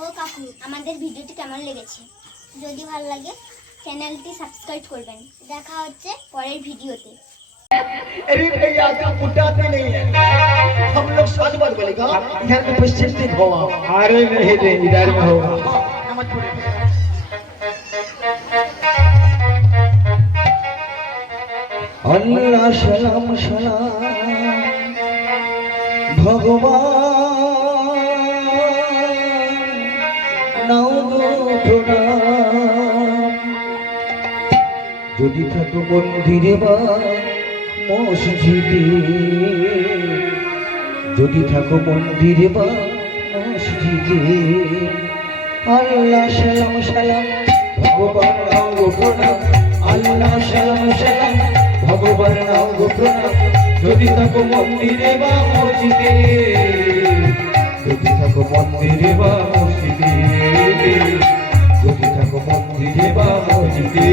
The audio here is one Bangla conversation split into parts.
ও কাকু, আমাদের ভিডিওটি কেমন লেগেছে? যদি ভালো লাগে চ্যানেলটি সাবস্ক্রাইব করবেন। দেখা হচ্ছে পরের ভিডিওতে। अरे भैया तुम उठाते नहीं है, हम लोग सात बार बोलेगा इधर में पश्चिम होगा। अरे नहीं रे, इधर में होगा। अल्लाह सलाम सलाम भगवान नाओ गो प्रणाम। যদি থাকো মন্দিরে বা মসজিদে, যদি থাকো মন্দিরে বা মসজিদে, আল্লাহ সালাম সালাম ভগবান নাও গো প্রণাম। আল্লাহ সালাম সালাম ভগবান নাও গো প্রণাম। যদি থাকো মন্দিরে বা মসজিদে, যদি থাকো মন্দিরে বা মসজিদে, যদি থাকো মন্দিরে বা মসজিদে,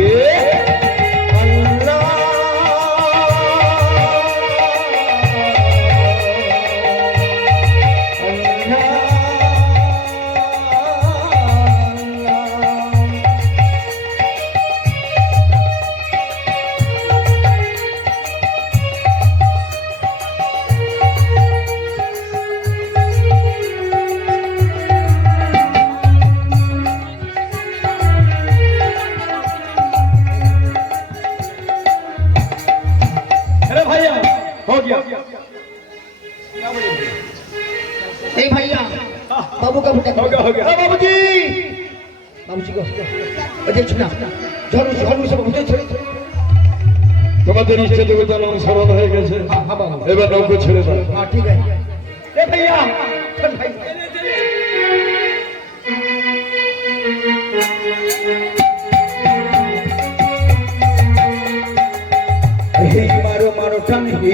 भैया बाबू का बेटा हो गया। बाबूजी बाबूजी को अजय छुना झरू झरू सब बुझे ছেড়ে তোমাদের ইচ্ছে দেবতার অনুসরণ হয়ে গেছে। এবার নৌকো ছেড়ে দাও। हां ठीक है। ए भैया चल भाई हे मारो मारो टन ही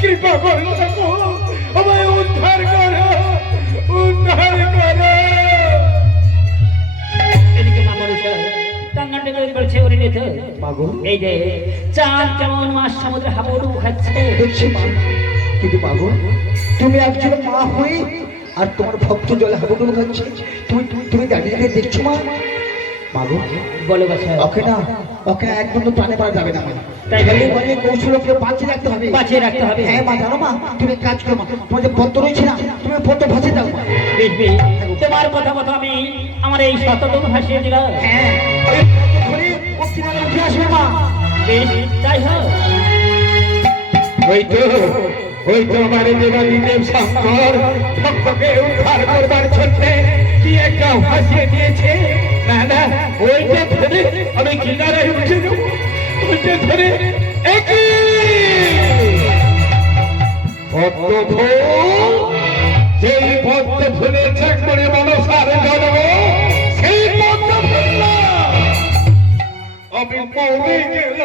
कृपा करो हमें उद्धार करो उद्धार करो। এদিকে মা বলছে টাঙ্গান্ডে করে বলছে ওরে নিতে মাগো এই যে চাঁদ কেমন মাছ সমুদ্রে হাবুডুবু খাচ্ছে দেখছি মা, কিন্তু মাগো তুমি একজন মা হয়ে আর তোমার ভক্ত জলে হাবুডুবু খাচ্ছে, তুমি তুমি দাঁড়িয়ে দেখছো মা? মাগো বলে বাছা ওকে একদম তো প্রাণে পারা যাবে না মা, তাই বলে কৌশলকে বাঁচিয়ে রাখতে হবে। বাঁচিয়ে রাখতে হবে। হ্যাঁ মা, জানো মা তুমি এক কাজ করো মা, তোমার যে পদ্ম রয়েছে না তুমি পদ্ম ভাসিয়ে দাও মা। বেশ বেশ, তোমার কথা মতো আমি আমার এই শতটুকু ভাসিয়ে দিলাম। হ্যাঁ ওই পদ্ম ধরে ও কিনারে উঠে আসবে মা। বেশ তাই হোক। ওই তো আমার দেবাদিদেব শঙ্কর ভক্তকে উদ্ধার করবার জন্যে কি একটা ভাসিয়ে দিয়েছে। না না ওইটা ধরে আমি কিনারায় উঠে দেবো, ওইটা ধরে একই পদ্ম ফুল, যেই পদ্ম ফুলের চাকরে মনসার জন্ম, সেই পদ্ম ফুল না আমি পৌঁছে গেল।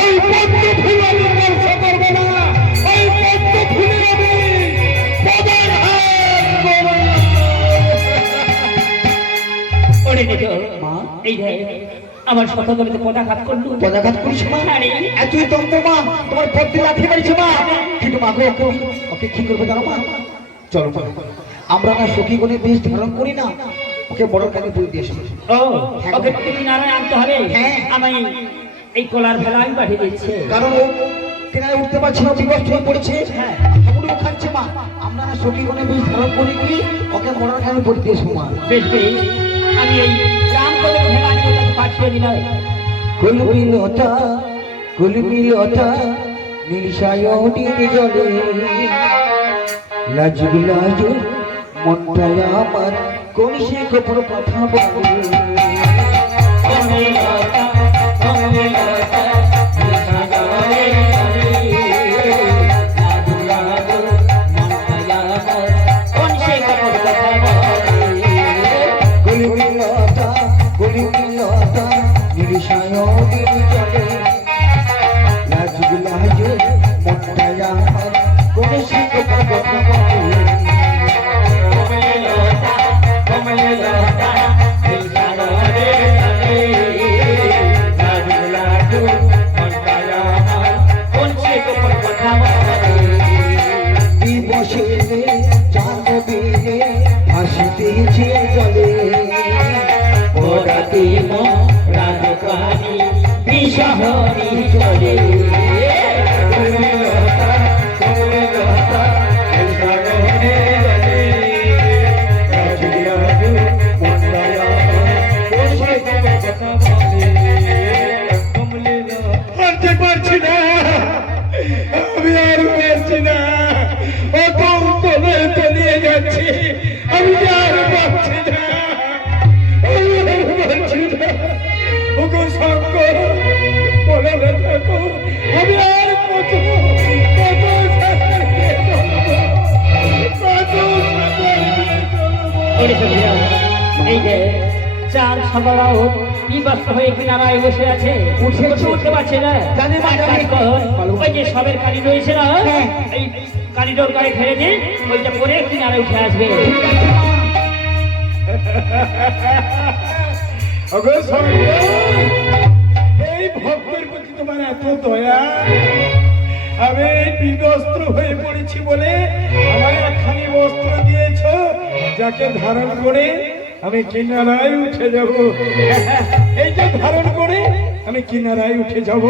ওই পদ্ম ফুল আমি স্পর্শ করবো না, ওই পদ্ম ফুলের আমি পদার হাত করবো না। ওরে নিতো এই যে আমার শতগুলিতে পদাঘাত করলো। পদাঘাত করিস মা? এতই দম্ভ মা, তোমার পদ্মে লাথি মারিছে মা। কিন্তু মা গো ওকে কি করবে জানো মা? চলো মা, আমরা না সখী বলে বেশ ধারণ করি না, ওকে বড় কানে তুলে দিয়ে এসেছি। ও ওকে কিনারায় আনতে হবে। হ্যাঁ আমি এই কলার ভেলায় পাঠিয়ে দিচ্ছি, কারণ ও কিনারে উঠতে পারছে না, বিকষ্ট হয়ে পড়েছে। হ্যাঁ হাবুডুবু খাচ্ছে মা, আমরা না সখী বলে বেশ ধারণ করি কি ওকে বড় কানে তুলে দিয়ে এসো মা। বেশ বেশ, আমি এই রাম কলের ভেলা নিয়ে পাঠিয়ে দিলাম। কুলবিলতা কুলবিলতা নীলসায়নীর জলে লাজু লাজু মনটাই আমার কোন সে গোপন কথা বলে অনিলতা অনিলতা নিশাগরে লাগু লাগু মনটা আমার কোন সে গোপন কথা বলে গুলিমিলতা গুলিমিলতা নিরিশায় দিন চলে লাজু লাজু মনটাই আমার কোন সে গোপন কথা বলে কমলতা কমলতা নিশাগরে লাগু লাগু মনটা আমার কোন সে গোপন কথা বলে দিবসে চাঁদবিনে হাসিতেছে জলে ওরাতে রাজকানি বিষহরি চলে কমলতা কমলতা এই সাগরে জলে লাগু লাগু মনটা আমার কোন সে গোপন কথা বলে হাঁটতে পারছি না আমি আর পারছি না অত তলে তলিয়ে যাচ্ছি আমি আর পারছি না আমি আর পারছি না ওগো শঙ্কর বলে থাকো আমি আর কত কত সাঁতার দিয়ে চলবো কত সাঁতার দিয়ে চলবো এই যে চাঁদ সকারাও বিবস্ত হয়ে কিনারায় বসে আছে উঠতে পারছে না ওই যে সবের কালি রয়েছে না এই কালিডোর গায়ে ফেলে দিন ওইটা পরে কিনারায় উঠে আসবে ওগো শঙ্কর এই ভক্তের প্রতি তোমার এত দয়া আমি বিবস্ত্র হয়ে পড়েছি বলে আমার একখানি বস্ত্র দিয়েছ যাকে ধারণ করে আমি কিনারায় উঠে যাব এইটা ধারণ করে আমি কিনারায় উঠে যাব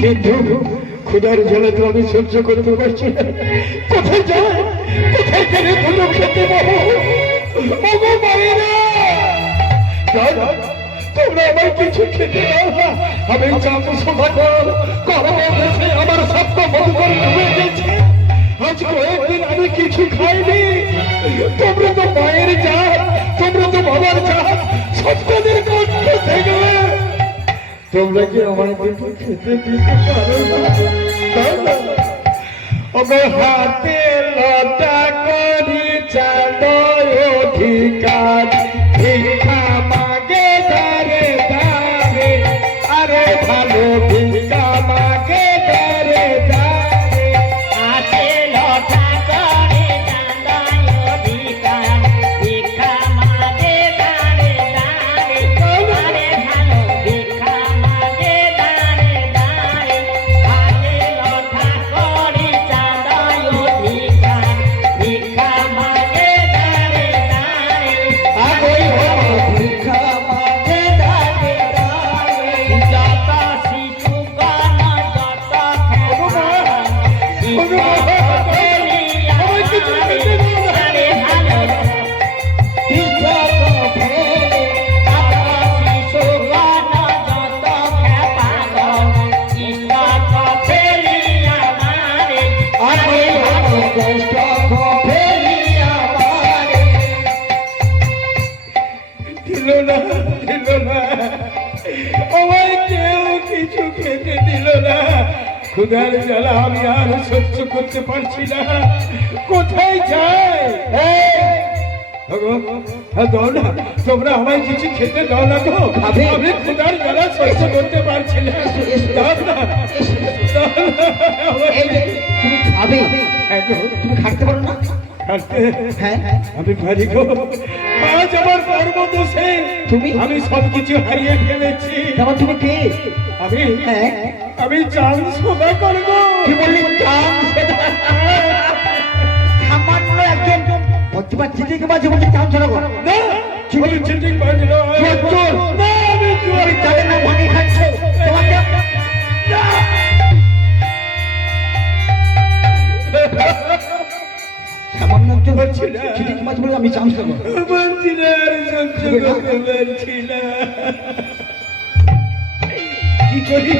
কিন্তু ক্ষুধার জলে তো আমি সহ্য করতে পারছি না কোথায় যায় কোথায় গেলে দুটো খেতে পাবো ওগো মায়েরা তোমরা আমার কিছু খেতে দাও না আমি চাঁদ সদাগর করমে বসে আমার সপ্ত মধুকর ডুবে গেছে আজ কয়েকদিন আমি কিছু খাইনি তোমরা তো মায়ের জাত তোমরা তো বাবার জাত সত্যদের কষ্ট থেকে তোমরা কি আমার কিছু খেতে দিতে পারো না আমার হাতে লতা করি চাঁদ অধিকার ভিক্ষা মাগে দারে দারে আরে ভালো ভিক্ষা মাগে দারে দারে হাতে লতা করে চাঁদায় অধিকার ভিক্ষা মাগে দাঁড়ে দাঁড়ে আরে ভালো ভিক্ষা মাগে দাঁড়ে দাঁড়ে হাতে লতা করে চাঁদায় অধিকার ভিক্ষা মাগে দাঁড়ে দাঁড়ে আগে ভিক্ষা মাগে দাঁড়ে দাঁড়ে যত শিশু গান যত খেলা আরে ভালো ভিক্ষা ফেলে শিশু গান যত খেপাগল ইষ্ট ফেলিয়া মারে আগে কষ্ট ফেলিয়া মারে দিল না আমার কেউ কিছু খেতে দিল না ক্ষুধার জ্বালা আমি আর সহ্য করতে পারছি না কোথায় যাই দাও না তোমরা আমায় কিছু খেতে দাও না গো আমি ক্ষুধার জ্বালা সহ্য করতে পারছি না দাও না দাও না, এই যে তুমি খাবে হ্যাঁ গো, তুমি খাটতে পারো না খাটতে হ্যাঁ আমি পারি গো আজ আমার কর্মদোষে তুমি? আমি সবকিছু হারিয়ে ফেলেছি তারপর তুমি কে আমি হ্যাঁ আমি চাল সোজা করবো কি বললি চাঁদ সামান্য একজন প্রতিবার চিঠিকে মাঝে বলছি চাঁদ ছড়া কর না আমি চিঠি বাজল চোর। না আমি চোর তাদের নাম ভাঙিয়ে খাচ্ছে তোমাকে সামান্য একজন বলছি না। চিঠিকে মাঝে বলে আমি চান্স দেবো বলছি না দিবে না বলছি না কি করি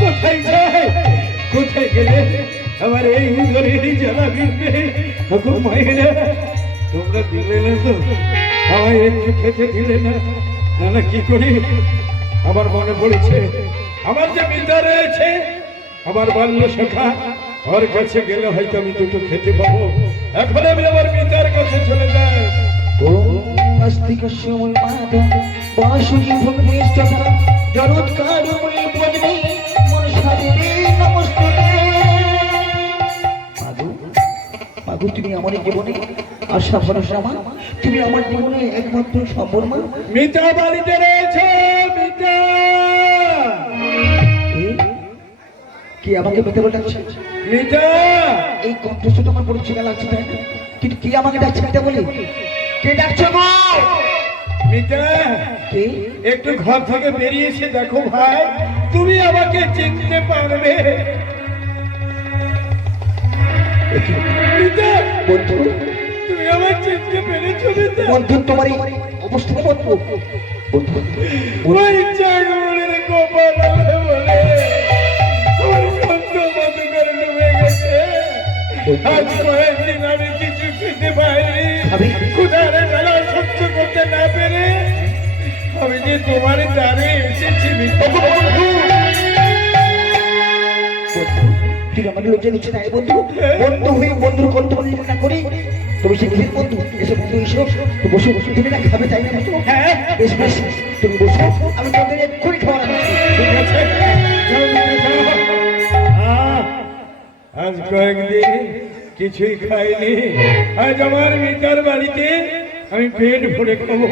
কোথায় যাই কোথায় গেলে আমার এই উদরেরই জ্বালা ফিরবে ওগো মায়েরা তোমরা দিলে না তো আমায় একটু খেতে দিলে না না না কি করি আমার মনে পড়েছে আমার যে মিতা রয়েছে আমার বাল্য সখা ওর কাছে গেলে হয়তো আমি দুটো খেতে পাবো এখন আমি আমার মিতার কাছে চলে যাই ওম আস্তিকস্য মূলমাদ বাসুকি ভগ্নেষ্টতা জরৎকারমূল পদ্মে মনসাদেবী নমস্তুতে। মাগো মাগো তুমি আমার জীবনে আশা ভরসা মা, তুমি আমার জীবনে একমাত্র সম্বল মা। মিতা বাড়িতে রয়েছে মিতা কি আমাকে মিথ্যে বলে ডাকছে? মিতা এই কণ্ঠস্বরটা আমার বড় চেনা লাগছে তাই না, কিন্তু কে আমাকে ডাকছে এটা বলে? কে ডাকছে গো? মিতা কে? একটু ঘর থেকে বেরিয়ে এসে দেখো ভাই তুমি আমাকে চিনতে পারবে মিতা বন্ধু তুমি আমার চিনতে পেরেছো মিতা বন্ধু তোমার এই অবস্থা বন্ধু বন্ধু ওই চাকরির কপাল আছে বলে আমার সন্ত মতো করে ডুবে গেছে আজ কয়েকদিন আমি কিছু খেতে পাইনি ক্ষুধারে জ্বালা সহ্য করতে না পেরে আমি যে তোমার দ্বারে এসেছি মিতা তুমি আমাকে লজ্জা দিচ্ছে না বন্ধু, বন্ধু হয়ে বন্ধুর কণ্ঠ না করি তুমি সে গৃহের বন্ধু এসে বন্ধু এসো তো বসো বসো তুমি না খাবে তাই না বসো হ্যাঁ বেশ বেশ তুমি বসো আমি তোমাদের এক্ষুনি খাওয়া রাখছি। ঠিক আছে আজ কয়েকদিন কিছুই খাইনি আজ আমার মিতার বাড়িতে আমি পেট ভরে খাবো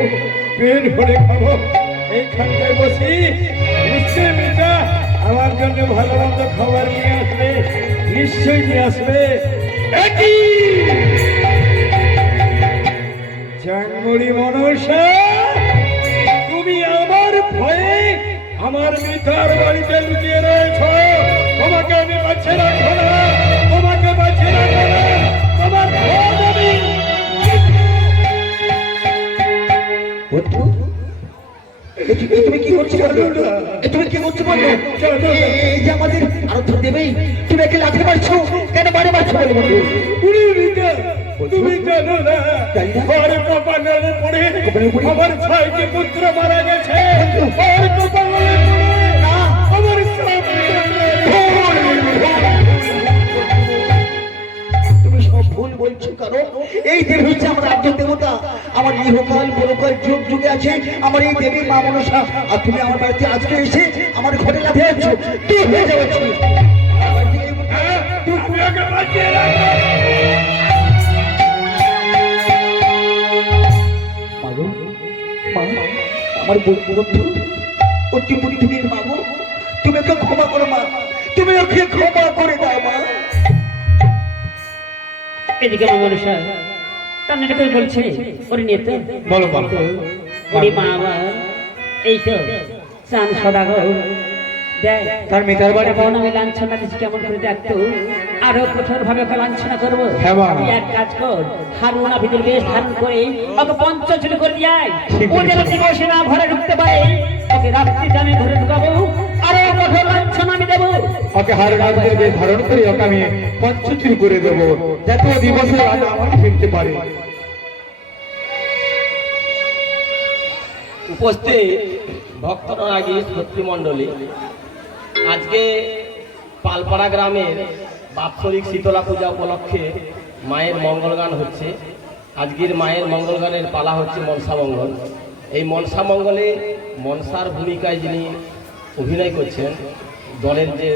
পেট ভরে খাবো এইখানটায় বসি নিশ্চয় মিতা আমার জন্য ভালো মন্দ খাবার নিয়ে আসবে নিশ্চয়ই নিয়ে আসবে একই চাঙ্গুড়ি মনসা তুমি আমার ভয়ে আমার মিতার বাড়িতে লুকিয়ে রয়েছ তোমাকে আমি বাঁচিয়ে রাখবো না তোমাকে বাঁচিয়ে রাখবো না তোমার ভোট আমি বন্ধু তুমি কি করছো বলো তুমি কি করছো বলো এই যে আমাদের আরো দেবেই তুমি একে লাথি মারছো কেন বারে মারছো বলো বন্ধু? উড়ি মিতা তুমি জানো না ওর কপালে পড়ে আমার ছয়টি পুত্র মারা গেছে ওর কপালে পড়ে আমার সব তুমি সব ভুল বলছো কারণ এই দেবী হচ্ছে আমার আদ্য দেবতা, আমার ইহকাল পরকাল যুগ যুগে আছে আমার এই দেবী মা মনসা। আর তুমি আমার বাড়িতে আজকে এসে আমার ঘরে লাথি আছো কি হয়ে যাবে তুমি? তুমি ওকে বাঁচিয়ে রাখো মাগো মা আমার বন্ধু অতি বুদ্ধির মাগো তুমি ওকে ক্ষমা করো মা, তুমি ওকে ক্ষমা করে দাও মা। এদিকে মানুষা টান্নাটা করে বলছে ওরে নিয়ে তো বলো বলো ওরে মা আমার এই তো চান সদাগর দেখ তার মিতার বাড়ি বোন আমি লাঞ্ছনা দিচ্ছি কেমন করে দেখতো আরো কঠোর ভাবে ওকে লাঞ্ছনা করবো হ্যাঁ মা। তুই এক কাজ কর হারুনা ভিতর বেশ ধারণ করে ওকে পঞ্চচুরি করে দিয়ে ও যেন দিবসে না ঘরে ঢুকতে পারে ওকে রাত্রি জানে ঘরে ঢুকাবো আরো কঠোর লাঞ্ছনা আমি দেবো ওকে হার রাজদের বেশ ধারণ করে ওকে আমি পঞ্চচুরি করে দেবো যাতে ও দিবসের আগে আমার ফিরতে পারে উপস্থিত ভক্তরাগী শত্রুমণ্ডলী আজকে পালপাড়া গ্রামের বাৎসরিক শীতলা পূজা উপলক্ষে মায়ের মঙ্গল গান হচ্ছে। আজকের মায়ের মঙ্গল গানের পালা হচ্ছে মনসা মঙ্গল। এই মনসা মঙ্গলে মনসার ভূমিকায় যিনি অভিনয় করছেন দলের যে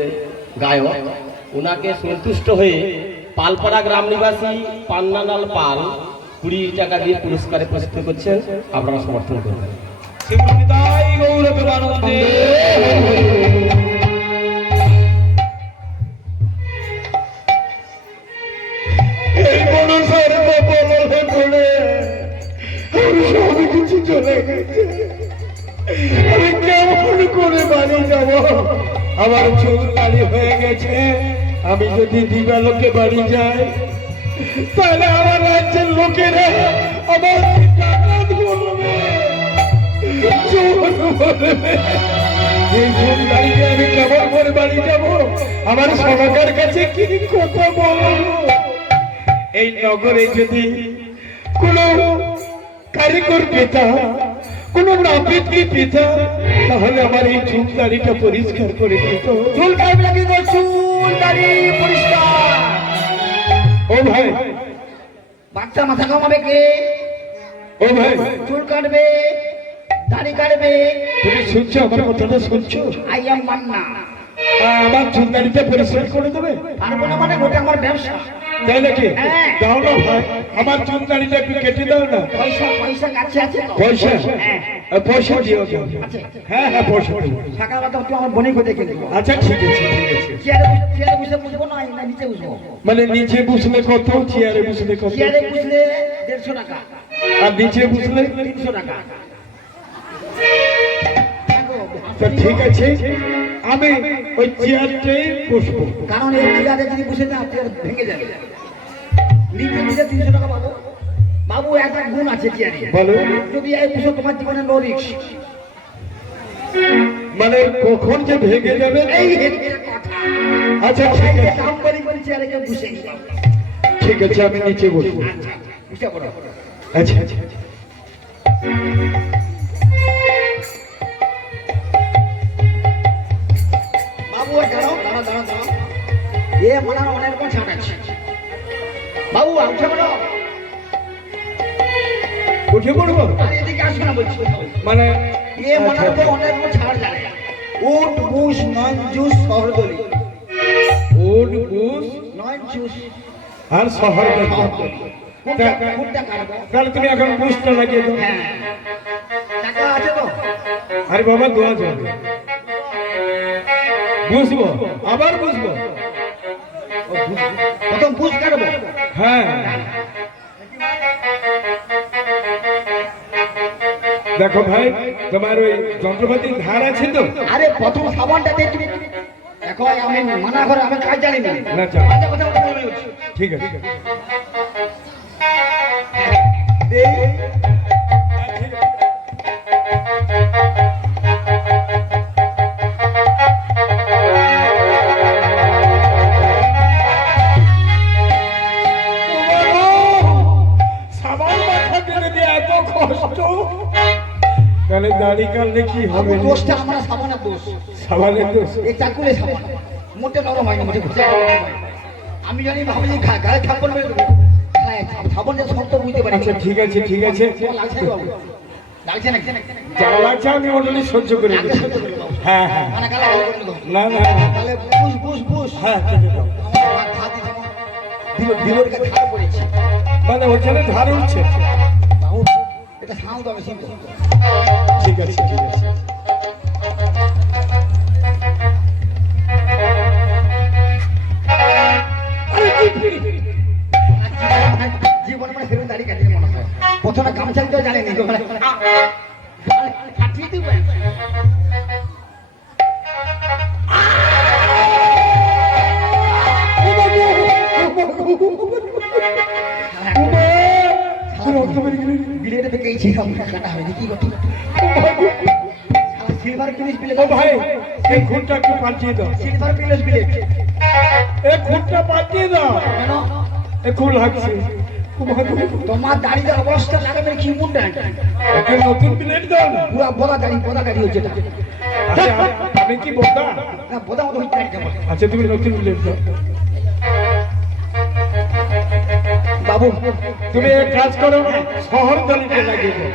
গায়ক ওনাকে সন্তুষ্ট হয়ে পালপাড়া গ্রাম নিবাসী পান্নালাল পাল 20 টাকা দিয়ে পুরস্কারে পুরস্কৃত করছেন, আপনারা সমর্থন করবেন। এই মনসার কপালে পড়ে আমি সব কিছু চলে গেছে আমি কেমন করে বাড়ি যাব আমার চুল কালি হয়ে গেছে আমি যদি দিবালোকে বাড়ি যাই তাহলে আমার রাজ্যের লোকেরা আমার ডাকাত বলবে বলবে এই চুল দাঁড়িয়ে আমি কেমন করে বাড়ি যাব আমার সমাজের কাছে কি কথা বলবো এই নগরে যদি কোনো কারিগর পিতা কোনো নাপিতকে পিতা তাহলে আমার এই চুল দাড়িটা পরিষ্কার করে দিত চুল কাটবে নাকি গো? চুল দাড়ি পরিষ্কার। ও ভাই বাচ্চা মাথা কামাবে কে? ও ভাই চুল কাটবে, দাড়ি কাটবে। তুমি শুনছো আমার কথাটা শুনছো আই এম মান্না। আমার চুল দাড়িটা পরিষ্কার করে দেবে পারবো না মানে ওটা আমার ব্যবসা। তাই নাকি হ্যাঁ। দাও না ভাই আমার চুল দাড়িটা একটু কেটে দাও না পয়সা পয়সা কাছে আছে তো? পয়সা হ্যাঁ পয়সা দিও দাও। আছে। হ্যাঁ হ্যাঁ পয়সা দিও। টাকা কথা তুই আমার বোনে কোথায় কিনবো? আচ্ছা ঠিক আছে ঠিক আছে চেয়ারে বসে বুঝবো না না নিচে বুঝবো? মানে নিচে বসলে কত চেয়ারে বসলে কত চেয়ারে বুঝলে 150 টাকা, আর নিচে বসলে 300 টাকা। তা ঠিক আছে আমি ওই চেয়ারটাই বসবো কারণ এই চেয়ারে যদি বসে না চেয়ার ভেঙে যাবে। নিচে নিচে 300 টাকা পাবো। বাবু একটা গুণ আছে চেয়ারে, বলো যদি এই বসে তোমার জীবনে নো রিস্ক। মানে কখন যে ভেঙে যাবে এই হচ্ছে কথা। আচ্ছা ঠিক আছে কাম করি করি চেয়ারে গিয়ে বসে গেলাম। ঠিক আছে আমি নিচে বসবো আচ্ছা বুঝতে পারো। আচ্ছা আচ্ছা আচ্ছা। বাবু দাঁড়াও দাঁড়াও দাঁড়াও দাঁড়াও। এ মনে হয় অনেক রকম ছাড় আছে। বাবু উঠে পড়ো। উঠে পড়বো আর এদিকে আসবে না বলছি। মানে এ মনে হয় অনেক রকম ছাড় জানে। উট বুশ নন জুস শহরদলি। উঠ বুস নন জুস আর শহর শহরদলি। কোনটা কাটবো? তাহলে তুমি এখন বুঝতে লাগিয়ে দাও হ্যাঁ টাকা আছে তো? আরে বাবা দোয়া যাবে বুঝবো আবার বুঝবো প্রথম বুশ কাটবো। হ্যাঁ দেখো ভাই তোমার ওই যন্ত্রপাতির ধার আছে তো আরে প্রথম সাবানটা দিয়ে তুমি দেখো আমি মানা করে আমি কাজ জানি না। না, চল। বাজে কথা বলবি না। ঠিক আছে সাবান মাথা কেটে দিয়ে এত কষ্ট তাহলে দাড়ি কাটলে কি হবে দোষটা আমার সাবানের দোষ। সাবানের দোষ এই চাকুলে সাবান মোটে নরম হয়নি, মোটে ঘষে নরম হয়। আমি জানি ভাবি যে গায়ে থাপ্পড় মেরে দেবো। হ্যাঁ, সাবানের শর্ত বুঝতে পারি। আচ্ছা ঠিক আছে ঠিক আছে তোমার লাগছে না বাবু? লাগছে না? যা লাগছে আমি অলরেডি সহ্য করে নিচ্ছি হ্যাঁ হ্যাঁ মানে গালা ভালো করে নিবো। না না না। তাহলে বুঝ বুঝ বুঝ। হ্যাঁ কেটে দাও। আমার হাত দিয়ে যেমন দিলোর কাছে ধার পড়েছে। মানে ওখানে ধার উঠছে বাবু এটা সাউন্ড হবে শুনবো। ঠিক আছে ঠিক আছে জীবন মানে ফেরত দাঁড়িয়ে কাটিয়ে মনে হয়। প্রথমে গামছা দিতেও জানেনি তো মানে ফাটিয়ে দিবে। বিলেটে থেকে এই ছিলাম কাটা হয়নি কি করতে সিলভার ফিনিশ বিলেট। ও ভাই এই খুঁটটা একটু পাল্টিয়ে দাও সিলভার ফিনিশ বিলেট এই খুঁটটা পাল্টিয়ে দাও কেন? এ খুব লাগছে তোমার দাড়ির অবস্থা লাগাবে কি মুন্ডা ওকে নতুন প্লেট দাও না পুরা বোদা গাড়ি হচ্ছে এটা। আচ্ছা, আমি কি বলতা না বোদা মতো হচ্ছে গাড়িটা আমার। আচ্ছা তুমি নতুন প্লেট দাও বাবু তুমি এক কাজ করো শহর দলিতে লাগিয়ে দাও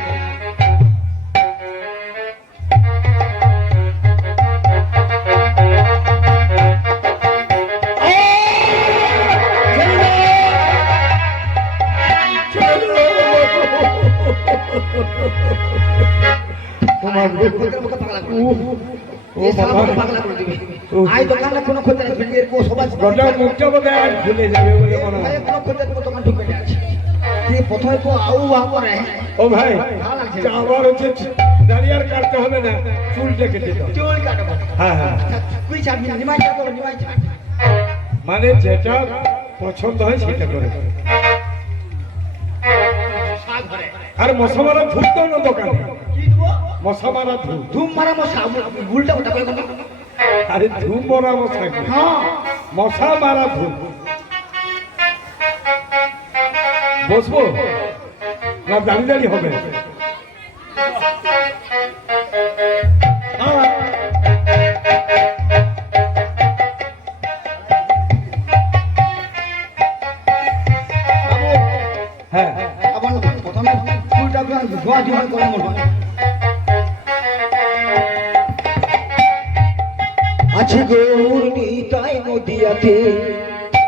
খদ্দের মুখে পাগলা করে দিবে। এ সারা মুখে পাগলা করে দিবে। আই দোকানে কোনো খদ্দের আসবে না, এর কোনো সবাই গোটা মুখটা বোধহয় আজ ভুলে যাবে বলে মনে হয় কোনো খদ্দের কোনো দোকান ঢুকবে না। যে প্রথমে তো আউ করে ও ভাই আবার হচ্ছে দাঁড়িয়ে আর কাটতে হবে না চুলটা কেটে দাও চুল কাটবো। হ্যাঁ হ্যাঁ তুই চাবি নিমাই চাবো নিমাই চাবি। মানে যেটা পছন্দ হয় সেটা করে শাক ঘরে আর মশলা ধুততেও না দোকানে কি দেবো? মশা মারা ধূপ। ধূম মারা মশা ভুলটা ওটা করে কথা। আরে ধূপ মরা মশা কি? হ্যাঁ মশা মারা ধূপ। বসবো না দাঁড়িয়ে দাঁড়িয়ে হবে? হ্যাঁ। হ্যাঁ আবার প্রথমে ফুলটা ধোয়া ধোয়া করে মনে হয়। আছে গৌর নিতাই নদিয়াতে,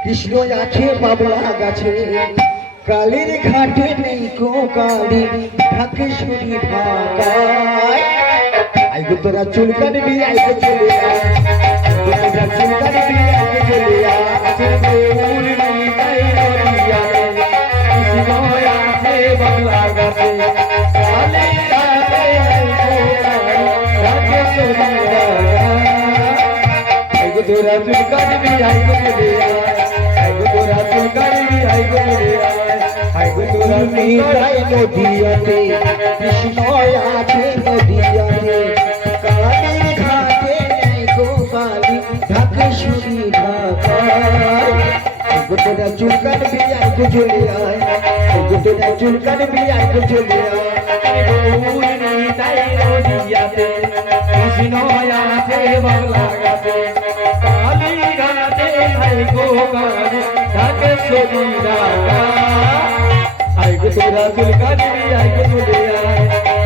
কৃষ্ণ আছে বাবলা গাছে, কালীর ঘাটে নেই কো কালী, ঢাকেশ্বরী ঢাকায়। আইগো তোরা চুল কাটবি আইগো চলে আয়, আইগো তোরা চুল কাটবি আইগো চলে আয়। আছে গৌর নিতাই নদিয়াতে, কৃষ্ণ আছে বাবলা গাছে, কালীর ঘাটে নেই কো কালী, ঢাকেশ্বরী ঢাকায়। আইগো তোরা চুল কাটবি আইগো চলে আয়, আইগো তোরা চুল কাটবি আইগো চলে আয়। আইগো তোরা নিতাই নদিয়াতে, কৃষ্ণ আছে নদিয়াতে, কালীর ঘাটে নেই গো কালী, ঢাকেশ্বরী ঢাকায়। আইগো তোরা চুল কাটবি আইগো চলে আয়, আইগো তোরা চুল কাটবি আইগো চলে আয়। গৌর নিতাই নদিয়াতে, কৃষ্ণ আছে বাংলা গাছে, কালী ঘাটে নাই গো কালী, ঢাকেশ্বরী ঢাকায়। আইগো তোরা চুল কাটবি আইগো চলে আয়,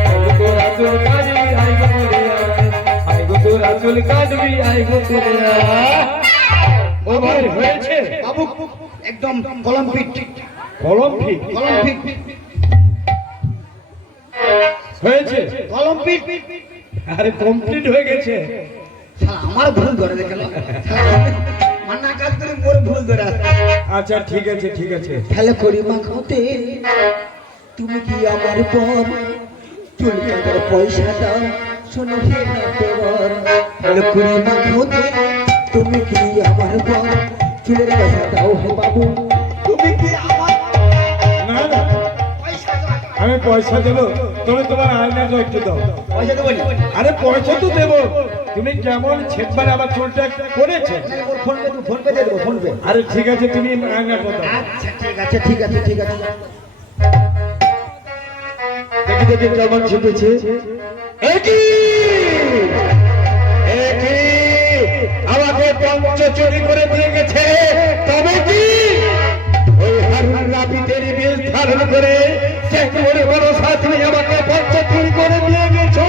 আইগো তোরা চুল কাটবি আইগো চলে আয়, আইগো তোরা চুল কাটবি আইগো চলে আয়। ও ভাই হয়েছে? বাবু একদম কলম ফিট, কলম ঠিক কলম ফিট, হয়েছে? কলম ফিট। আরে কমপ্লিট হয়ে গেছে। শালা আমার ভুল ধরে দেখলো, মান্না কাজ করে মোর ভুল ধরে আসে। আচ্ছা ঠিক আছে ঠিক আছে। খেলে করি মাখাতে, তুমি কি আমার পর চুল কাটার পয়সা দাও, শোনো হে না দেওয়ার। খেলে করি মাখাতে, তুমি কি আমার পর চুলের পয়সা দাও হে বাবু, তুমি কি আমার না না পয়সা দাও? আমি পয়সা দেবো, তুমি তোমার আয়নাটা একটু দাও। পয়সা দেবো না? আরে পয়সা তো দেবো, তুমি কেমন ছেদবার আমার চুলটা করেছে। ওর ফোন পে, ফোন পে দিয়ে দেবো, ফোন পে। আরে ঠিক আছে তুমি আয়নাটা দাও। আচ্ছা ঠিক আছে ঠিক আছে ঠিক আছে। দেখি দেখি কেমন ঝুঁকেছে। একই একই আমাকে পঞ্চ চুরি করে দিয়ে গেছে, তবে কি ওই হারুন রাবিতের বিষ ধারণ করে চেকমরে বড় সাথী আমাকে পঞ্চ চুরি করে দিয়ে গেছো।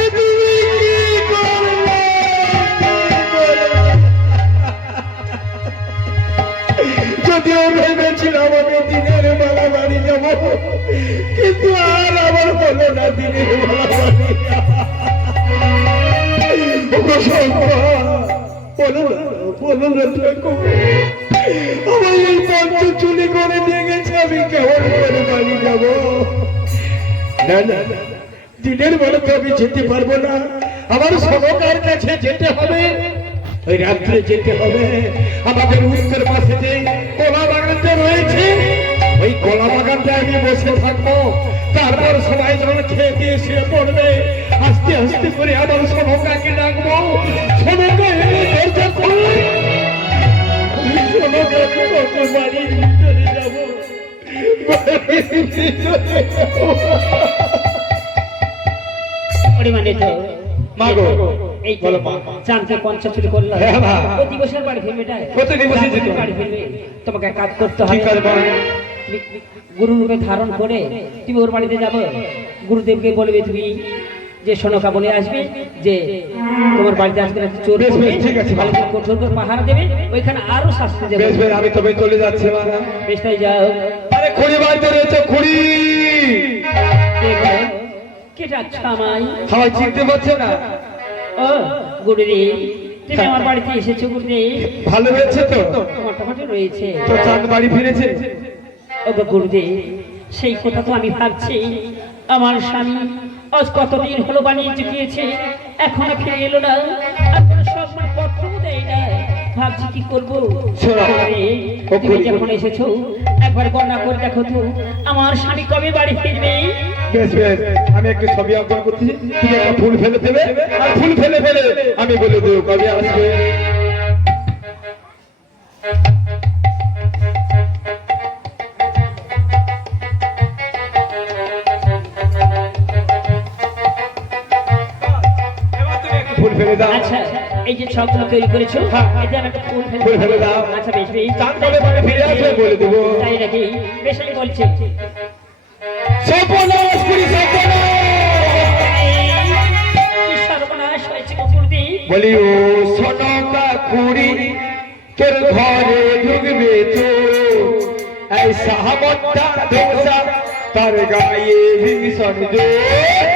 এ তুমি কি করলে? যদিও ভেবেছিলাম আমি দিনের বেলা বাড়ি যাব, কিন্তু আর আমার হলো না দিনের বেলা বাড়ি যাওয়া। বলো না ঠাকুর, আমার এই পঞ্চ চুরি করে দিয়ে গেছে, আমি কেমন করে বাড়ি যাব? না না না, দিনের বেলা তো আমি যেতে পারবো না, আমার সহকার কাছে যেতে হবে, ওই রাত্রে যেতে হবে। আমাদের উত্তর পাশে যে কলা বাগানটা রয়েছে, ওই কলা বাগানটা আমি বসে থাকবো, তারপর সবাই যখন খেয়ে দিয়ে শুয়ে পড়বে, আস্তে আস্তে করে আমার সভকাকে ডাকবো, সভকা এলে দরজা খুলে আমি সভকাকে কত বাড়ির ভিতরে যাবো, বাড়ির ভিতরে যাবো। পরিমাণিত মাগো এই বলো মা। চাঁদকে পঞ্চাশটি করলাম, হ্যাঁ, মা। প্রতি বছর বাড়ি ফিরবে এটাই। প্রতি বছর যেতে হবে। বাড়ি ফিরবে, তোমাকে এক কাজ করতে হবে। ঠিক আছে মা। গুরু রূপে ধারণ করে তুমি ওর বাড়িতে যাবে, গুরুদেবকে বলবে তুমি যে সোনকা বলে আসবে যে তোমার বাড়িতে আজকে একটা চোর বেশ, পড়বে, বেশ, ঠিক আছে, মা। বাড়িতে কঠোর করে পাহারা দেবে, ওইখানে আরো শাস্তি দেবে। বেশ বেশ, আমি তবে চলে যাচ্ছি মা। বেশটাই যাও। আরে খুঁড়ি বাড়িতে রয়েছে, খুঁড়ি কে ডাকছ আমায়? সবাই চিনতে পারছে না? ও গুরুদেব, তুমি আমার বাড়িতে এসেছো গুরুদেব। ভালো হয়েছে তো? মোটামুটি রয়েছে। তো চাঁদ বাড়ি ফিরেছে? ও গো গুরুদেব, সেই কথা তো আমি ভাবছি, আমার স্বামী আজ কতদিন হলো বানিয়ে চুকিয়েছে, এখনো ফিরে এলো না, আর কোনো সম্মান পত্রও দেয় না। ভাবছি কি বলবো শোনো। আরে, তুমি যখন এসেছো একবার গণনা করে দেখো তো আমার স্বামী কবে বাড়ি ফিরবে। বেশ বেশ, আমি একটু ছবি অঙ্কন করছি, তুমি একটা ফুল ফেলে দেবে, আর ফুল ফেলে ফেলে আমি বলে দেবো কবে আসবে। ফুল ফেলে দাও। আচ্ছা এই যে ছকগুলো তৈরি করেছো হ্যাঁ। এতে আমি একটা ফুল ফুল ফেলে দাও। আচ্ছা বেশ বেশ চাঁদ কবে বাড়ি ফিরে আসবে বলে দেবো। তাই নাকি বেশ আমি বলছি সর্বনাশ করি, কি সর্বনাশ হয়েছে কুকুরদি। বলি ও সোনকা কুড়ি তোর ঘরে ঢুকবে তো এই সাহাবতটা ধোসা তার গায়ে ভীষণ জোর।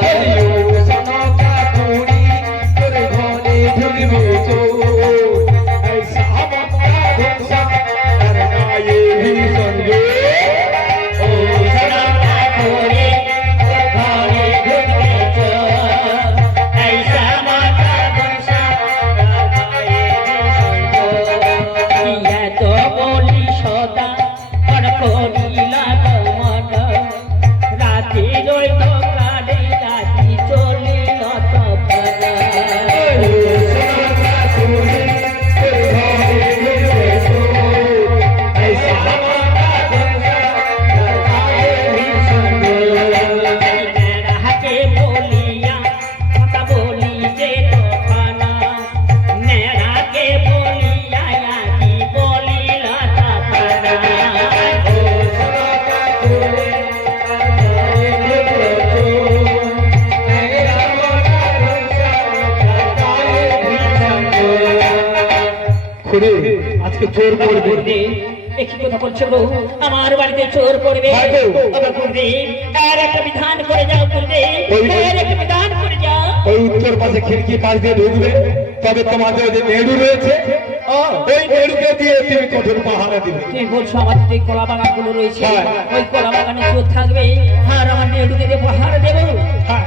বলি ও সোনকা কুড়ি তোর ঘরে ঢুকবে তো এই সাহাবতটা ধোসা তার গায়ে ভীষণ জোর। খুড়ি আজকে চোর পড়বে। একই কথা বলছো গো, আমার বাড়িতে চোর পড়বে। হ্যাঁ গো। তবে গুরুদেব, আর একটা বিধান করে যাও গুরুদেব, আর একটা বিধান করে যাও। ওই উত্তর পাশে খিড়কি পাশ দিয়ে ঢুকবে, তবে তোমাদের যে নেড়ু রয়েছে ওই নেড়ুকে দিয়ে তুমি কঠোর পাহারা দিবে। তুমি বলছো আমাদের যে কলা বাগান গুলো রয়েছে হ্যাঁ। ওই কলা বাগানে চোর থাকবে আর আমার নেড়ুকে দিয়ে পাহারা দেবো। হ্যাঁ,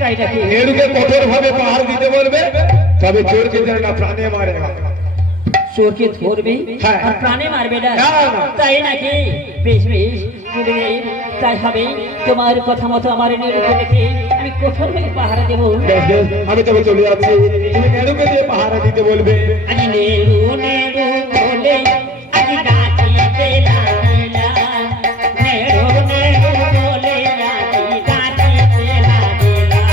তাই নাকি? নেড়ুকে কঠোর ভাবে পাহারা দিতে বলবে, তবে চোরকে যেন না প্রাণে মারে না। চোরকে ধরবে হ্যাঁ। আর প্রাণে মারবে না, না, না। তাই নাকি? বেশ বেশ গুরুদেব, তাই হবে। তোমার কথা মতো আমার নেড়ুকে দেখে আমি কঠোর হয়ে পাহারা দেবো। বেশ বেশ, আমি তবে চলে যাচ্ছি, তুমি নেড়ুকে দিয়ে পাহারা দিতে বলবে। আজি নেড়ু নেড়ু বলে আজি ডাকিতে লাগিলাম, নেড়ু নেড়ু বলে আজি ডাকিতে লাগিলাম।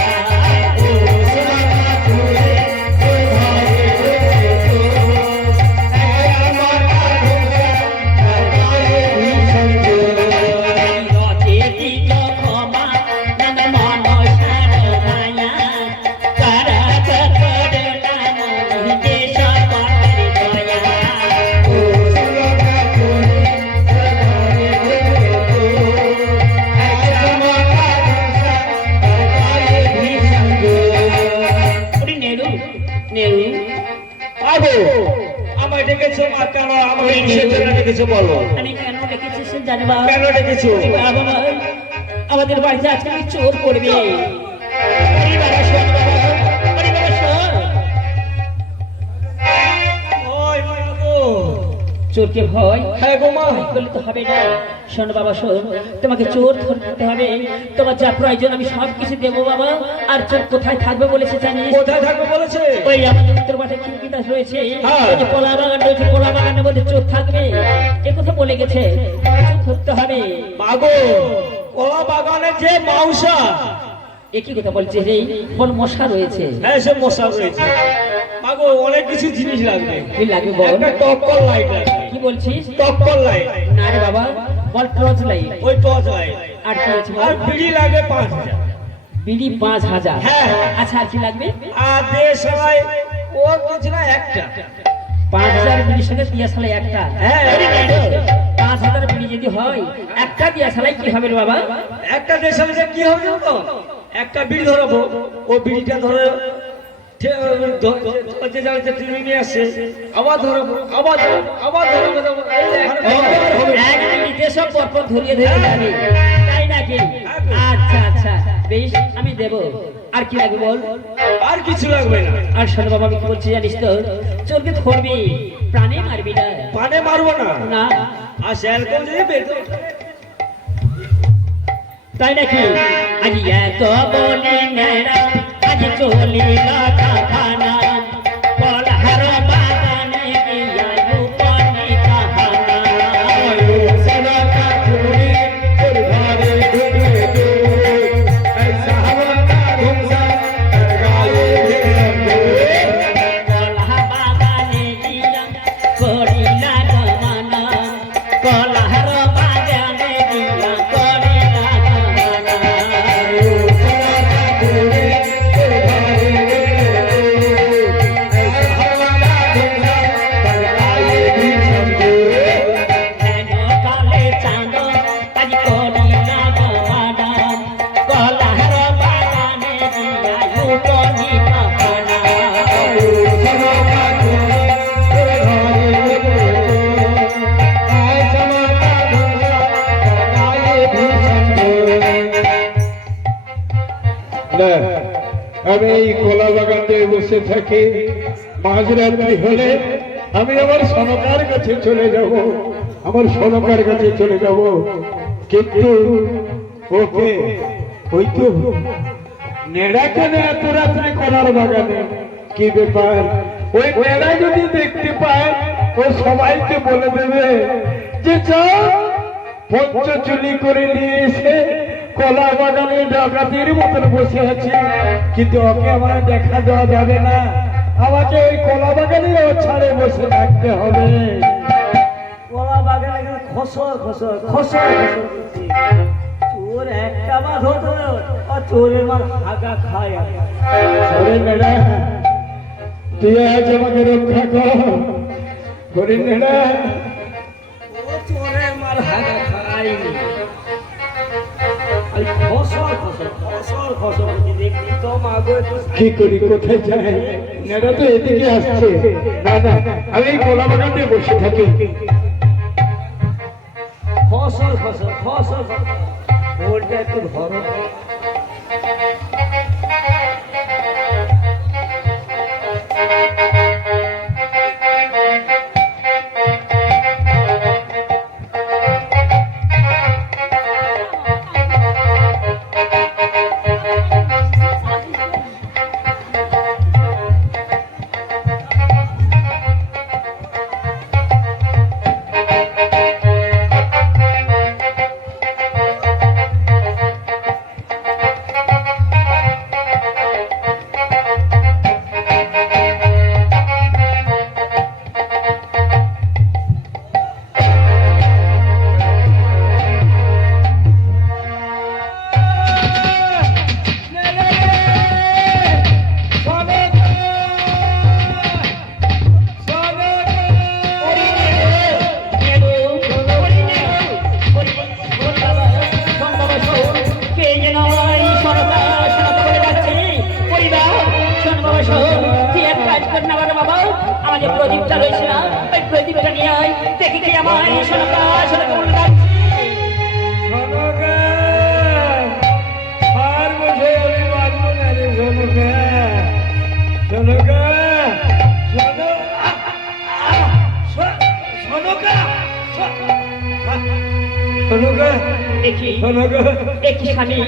ও সোনা তুলে তোর ঘরে ঢুকেছো, রচে দিল ক্ষমা নানা মনসার মায়া, কারা করলা মনে সবার দয়া। ওরে নেড়ু নেড়ু, আগো আমায় ডেকেছো মা, কেন আমাকে কিসের জন্য ডেকেছো বলো? আমি কেন ডেকেছি সে জানবা? কেন ডেকেছো? বাবা, আমাদের বাড়িতে আজকে চোর পড়বে। ওরে বাবা শোন বাবা, ওরে বাবা শোন। ওই মা গো। চোরকে ভয় হ্যাঁ গো মা। ভয় করলে তো হবে না। শোন বাবা শোন, তোমাকে চোর ধরতে হবে, তোমার যা প্রয়োজন আমি সব কিছু দেবো বাবা। আর চোর কোথায় থাকবে বলেছে জানিস? কোথায় থাকবে বলেছে? ওই আমাদের উত্তর পাশে খিড়কিটা রয়েছে, হ্যাঁ। ওই যে কলা বাগান রয়েছে, কলা বাগানের মধ্যে চোর থাকবে, এ কথা বলে গেছে। চোর ধরতে হবে। মাগো, কলা বাগানে যে মাউসা, একই কথা বলছে রে, কোন মশা রয়েছে? হ্যাঁ সে মশা রয়েছে। মাগো অনেক কিছু জিনিস লাগবে। কি লাগবে বল? একটা টক্কর লাইট লাগবে। কি বলছিস? টক্কর লাইট, না রে বাবা, বল টর্চ লাইট। ওই টর্চ লাইট। আর কি আছে আর বল? বিড়ি লাগবে 5000। বিড়ি 5000। হ্যাঁ। আচ্ছা আর কি লাগবে? আর দেশ সবাই ও কিছু না একটা। 5000 বিড়ির সঙ্গে দিয়া সালাই একটা। হ্যাঁ। আরে নেড়ো, 5000 বিড়ি যদি হয় একটা দিয়া সালাই কি হবে রে বাবা? একটা দেশ সবাই কি হবে জানো তো? একটা বিড়ি ধরাবো, ও বিড়িটা ধরে ধরতে যাচ্ছে তুমি নিয়ে আসছে আবার ধরবো আবার ধরবো আবার ধরবো এক মিনিটে সব পরপর ধরিয়ে ধরে যাবে তাই নাকি আচ্ছা আচ্ছা বেশ আমি দেব আর কি লাগবে বল আর কিছু লাগবে না আর শোনো বাবা আমি কি বলছি জানিস তো চোরকে ধরবি প্রাণে মারবি না পানে মারবো না না আর অ্যালকোহল দিয়ে বেটো তাই নাকি আজ এত বলে নেড়া আজ চলি কারখানা কলহার বাগানে গিয়া রূপনি কাহানা सदा का चोरी और घरे ढूंढे दो ऐसा हवा का धुमसा गाए भी समझो কলহা বাগানে গিয়া করিলা গমনা কলহার বাগানে গিয়া করিলা গমনা কালে চাঁদ আজ করিলা গমনা কলহার বাগানে গিয়া রূপনি কাহানা আমি এই কলা বাগানে বসে থাকি মাঝরাত্রি হলে আমি আমার সনকার কাছে চলে যাব আমার সনকার কাছে চলে যাব কিন্তু ওকে ওই তো নেড়া কেন এত রাত্রে কলার বাগানে কি ব্যাপার ওই নেড়া যদি দেখতে পায় ও সবাইকে বলে দেবে যে চল পঞ্চচুলি করে নিয়ে এসে কলা বাগানে ডাকাতির মতন বসে আছে কিন্তু ওকে আমার দেখা দেওয়া যাবে না আমাকে ওই কলা বাগানে ও ছাড়ে বসে থাকতে হবে কলা বাগানে খসর খসর খসর চোর একটা মাছ হতো আর চোরের মার হাগা খায় আরে নেড়া তুই আজ আমাকে রক্ষা কর হরি নেড়া ও চোরের মার হাগা খায়নি আর খসর খসর খসর খসর দেখি তো মাগো কি করি কোথায় যাই নেড়া তো এদিকে আসছে না না আমি এই কলা বাগানে বসে থাকি খসর খসর খসর ওটা একটু ধরো আমাদের প্রদীপটা রয়েছে না ওই প্রদীপটা নিয়ে আয় দেখি কি আমার সনকা সনকা বলে ডাকছি আর মুঝে अभी मालूम है रे सोनुका सोनुका सोनुका सोनुका দেখি सोनुका দেখি স্বামী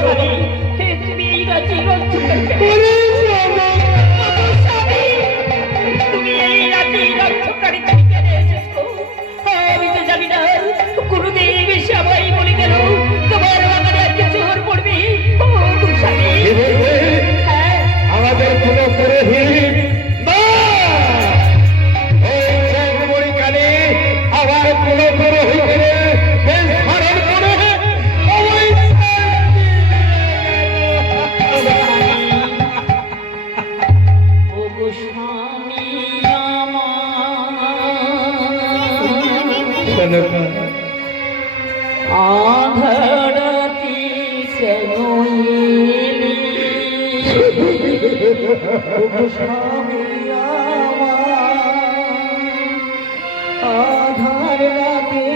স্বামী হে তুমি এই রাত্রি তুমি এই রাত্রি রক্ষকারী থেকে এসেছো আমি তো জানি না কোনদিন সবাই বলে গেল তোমার বাগানে আজকে চোর পড়বি ও তুমি স্বামী হ্যাঁ আমাদের কোনো পুরোহিত না এই জগমুড়ি কালে আবার কোনো পুরোহিতের বেশ ধারণ করে ওই ও গো স্বামী আমার আধারতি কেন এলি ওগো স্বামী আমার আধার রাতে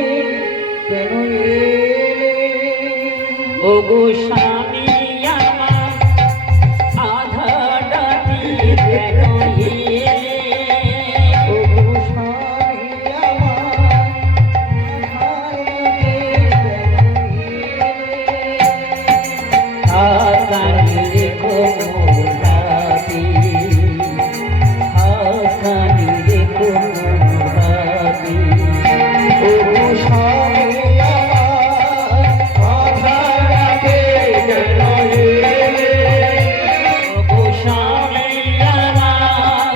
কেন এলে ওগো স্বামী আমার আধার রাতে কেন এলে ওগো স্বামী আমার আধার রাতে কেন এলে আকানি রে কোমরাতি আকানি রে কোমরাতি ওগো স্বামী আমার আধার রাতে কেন এলে ওগো স্বামী আমার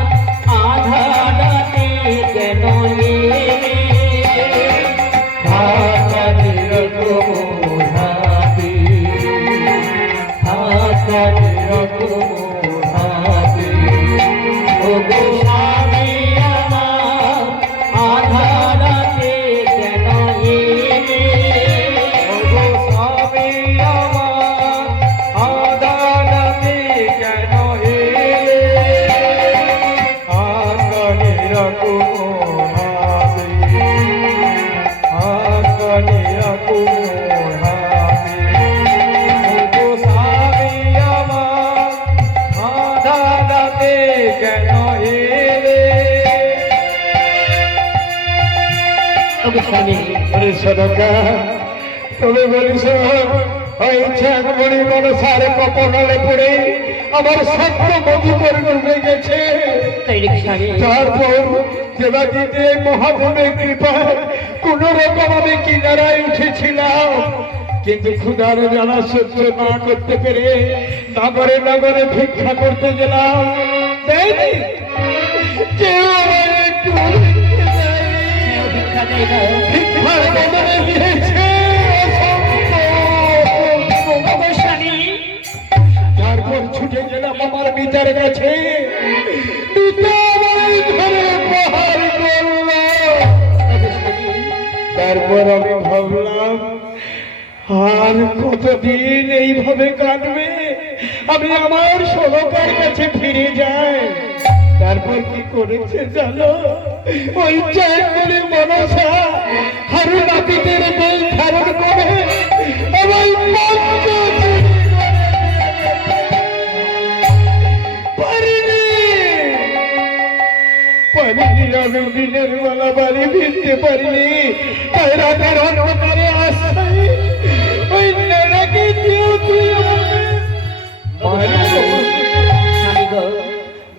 আধার রাতে কেন এলে আকানি রে কোমরাতি আকানি রে কোমরাতি ওগো স্বামী আমার আধার রাতে কেন এলে ওগো স্বামী আমার আধার রাতে কেন এলে আকানি রাখো হাতে আকানি রাখো হাতে ওগো স্বামী আমার আধার রাতে কেন এলে ওগো স্বামী আরে সদকা তবে বলিস ওই ছেঁকমণি মনসার কপনালে পড়ে আমার সত্য মধুকর ডুবে গেছে। তাই রে স্বামী তারপর দেবাদিতে মহাদেবের কৃপায় কোন রকম আমি কিনারায় উঠেছিলাম, কিন্তু ক্ষুধার জ্বালা সহ্য না করতে পেরে নগরে নগরে ভিক্ষা করতে গেলাম। দেয়নি, কেউ আমায় একটু ভিক্ষা দেয়নি। ভিক্ষা দেয় না ভিক্ষার বদলে দিয়েছে অসংখ্য। ওগো স্বামী তারপর ছুটে গেলাম আমার পিতার কাছে, পিতা আমায় ধরে প্রহার করল। তারপর আমি ভাবলাম আর কতদিন এইভাবে কাটবে, আমি আমার সরকার কাছে ফিরে যাই। তারপর কি করেছে জানো, ওই চাকরি মনসা হারু নাপিতের বই ধারণ করে আমার মন্ত্র চুরি করে। পারিনি আমি দিনের বেলা বাড়ি ফিরতে পারিনি, তাই রাতের অন্ধকারে আসছে ওই নেড়াকে দিয়েও তুই আমাকে স্বামী গো,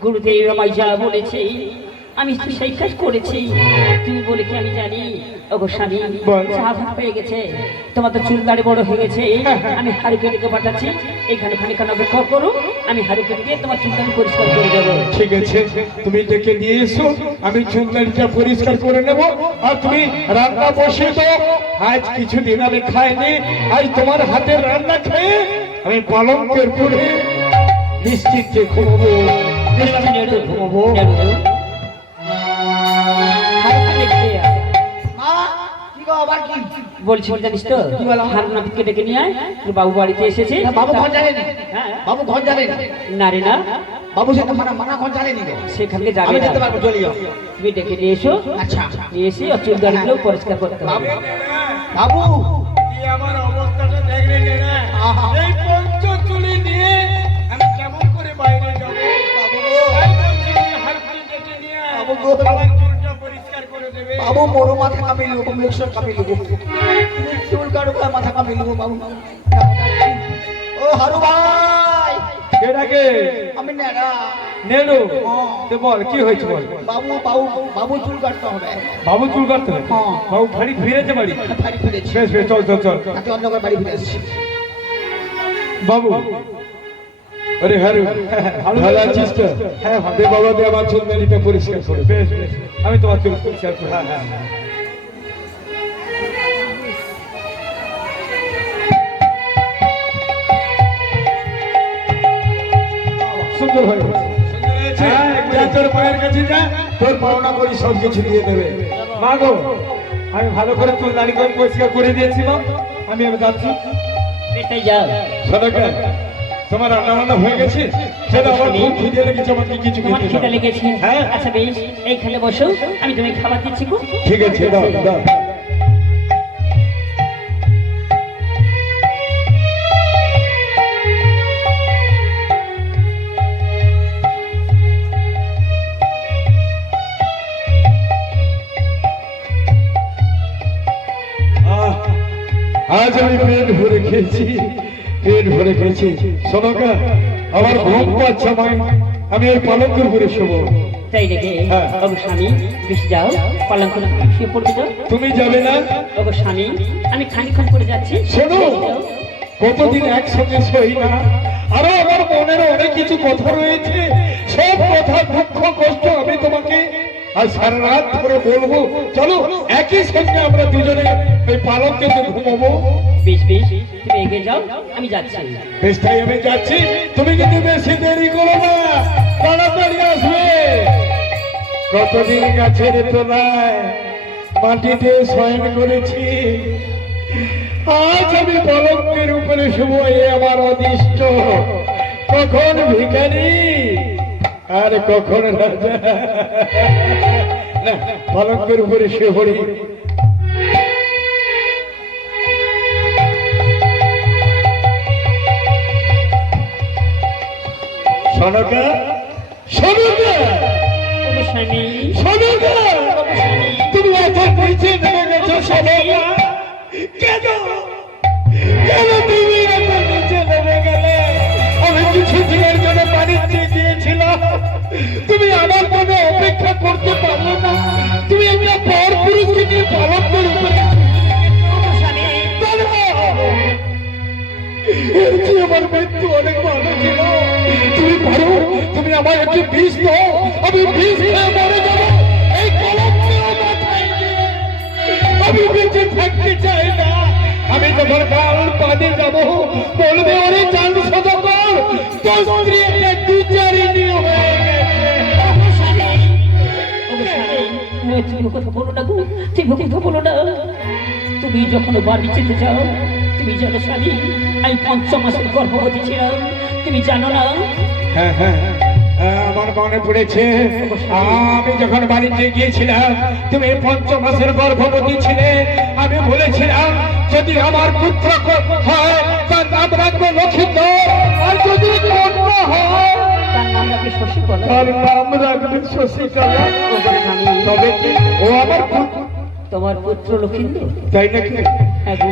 গুরুদেব আমায় যা বলেছে আমি তো সেই কাজ করেছি। তুমি বলে কি আমি জানি? ওগো স্বামী বল। চা ভাত পেয়ে গেছে, তোমার তো চুল দাড়ি বড় হয়ে গেছে, আমি হারিকেনকে পাঠাচ্ছি এইখানে খানিকক্ষণ অপেক্ষা করো, আমি হারিকেন দিয়ে তোমার চুল দাড়ি পরিষ্কার করে দেবো। ঠিক আছে, তুমি ডেকে নিয়ে এসো, আমি চুনদারিটা পরিষ্কার করে নেব। আর তুমি রান্না বসে দাও, আজ কিছুদিন আমি খাইনি, আজ তোমার হাতের রান্না খেয়ে আমি পালঙ্কের পরে নিশ্চিন্তে ঘুমবো, নিশ্চিন্তে ঘুমবো। বলছি কি জানিস তো, হারুন নাপিতকে ডেকে নিয়ে আয়, তোর বাবু বাড়িতে এসেছে। বাবু ঘর জানেনি, হ্যাঁ বাবু ঘর জানেনি, না রে না, বাবু সেটা মানা ঘর জানেনি গো। সেখানে যাবে আমি না, যেতে পারবো, চলে যাও। তুমি ডেকে নিয়ে এসো, আচ্ছা নিয়ে এসে ওর চুল দাড়িগুলো পরিষ্কার করতে হবে। বাবু কি আমার অবস্থাটা দেখলে না, আহা। এই পঞ্চচুলি নিয়ে আমি কেমন করে বাইরে যাব? বাবু তাই বলছি, হারুকে ডেকে নিয়ে আয়, বাবু গো। আমার চুলটা পরিষ্কার করে দেবে। বাবু মোর মাথা কামি লুবো, মুখসর কামি লুবো, চুল কাটো করে মাথা কামি লুবো। বাবু ও হারু ভাই, এটাকে আমি নেড়া। নেড়ু, হ্যাঁ। তো বল কি হয়েছে বল। বাবু বাবু বাবু চুল কাটতে হবে। বাবু চুল কাটতে হবে? হ্যাঁ। বাবু বাড়ি ফিরেছে বাড়ি? বাড়ি ফিরেছি, বেশ বেশ, চল চল চল। হাতে অন্ধকার বাড়ি ফিরে এসেছি। বাবু, আরে হারু, ভালো আছিস তো? হ্যাঁ, দে বাবা, দে আমার চুল মেলিটা পরিষ্কার করে। বেশ বেশ, আমি তোমার চুল পরিষ্কার করে। হ্যাঁ হ্যাঁ হ্যাঁ। সুন্দর হয়েছে। হ্যাঁ, যা তোর মায়ের কাছে যা, তোর পাওনা করি সব কিছু দিয়ে দেবে। মা গো, আমি ভালো করে চুল দাড়ি করে পরিষ্কার করে দিয়েছি মা, আমি যাচ্ছি। বেটাই যাও। সদাকা, তোমার রান্না বান্না হয়ে গেছে? সেটা আমার খুব খিদে লেগেছে, আমাকে কিছু তোমার খেতে খিদে দাও। লেগেছে? হ্যাঁ। আচ্ছা বেশ, এইখানে বসো, আমি তুমি খাবার দিচ্ছি গো। ঠিক আছে, দাও দাও। আজ আমি পেট ভরে খেয়েছি, পেট ভরে খেয়েছি। শোনোকা, আমার ঘুম পাচ্ছে, আমি ওই পালকের উপরে শোবো। তাই রেখে হ্যাঁ। ওগো স্বামী, বেশ যাও, পালঙ্ক শুয়ে পড়বে যাও। তুমি যাবে না? ওগো স্বামী, আমি খানিক্ষণ করে যাচ্ছি। শোনো, যাও। কতদিন একসঙ্গে সই না, আরো আমার মনের অনেক কিছু কথা রয়েছে, সব কথা দুঃখ কষ্ট আমি তোমাকে আর সারা রাত ধরে বলবো। চলো একই সঙ্গে আমরা দুজনে ওই পালককে ঘুমাবো। বেশ বেশ, তুমি এগিয়ে যাও, আমি যাচ্ছি। বেশ, তাই আমি যাচ্ছি। তুমি কিন্তু বেশি দেরি করো না, তাড়াতাড়ি আসবে। কতদিন গাছের তলায় মাটিতে শয়ন করেছি, আজ আমি পলকের উপরে শুভ, এ আমার অদৃষ্ট। কখন ভিখারি আর কখন রাজা। না, পলকের উপরে শুয়ে পড়ি। শোনকা, শোনকা, ওগো স্বামী, শোনকা, ওগো স্বামী, তুমি এত নিচে নেমে গেছো শোনকা। কেন কেন তুমি এত নিচে নেমে গেলে? আমি কিছু দিনের জন্য পানি দিয়ে দিয়েছিলাম, তুমি আমার জন্য অপেক্ষা করতে পারলে না। তুমি একটা পর পুরুষকে নিয়ে পালকের উপরে ওগো স্বামী, এর চেয়ে আমার মৃত্যু অনেক ভালো ছিল। তুমি পারো, তুমি আমার একটু বিষ দাও, আমি বিষ খেয়ে মরে যাবো। এই কলমকেও মাথায় নিয়ে আমি বেঁচে থাকতে চাই না। আমি যখন কাল পানি যাবো, বলবে ওরে চাল সদা কর, তোর স্ত্রী একটা বিচারিণী হয়ে গেছে। ওগো স্বামী, ওগো স্বামী, তুমি কথা বলো না গো, তুমি কথা বলো না। তুমি যখন বাড়ি যেতে যাও, তুমি জানো স্বামী, আমি ৫ মাসের গর্ভবতী ছিলাম, তুমি জানো না? হ্যাঁ হ্যাঁ হ্যাঁ, আমার মনে পড়েছে। আমি যখন বাড়িতে গিয়েছিলাম, তুমি ৫ মাসের গর্ভবতী ছিলে। আমি বলেছিলাম যদি আমার পুত্র হয় তার নাম রাখবো লক্ষ্মীধর, আর যদি কন্যা হয় তার নাম রাখবে শশীকলা। তার নাম রাখবে শশীকলা। ওগো স্বামী, তবে কি ও আমার পুত্র? তোমার পুত্র লক্ষ্মীন্দর? তাই নাকি? হ্যাঁ গো।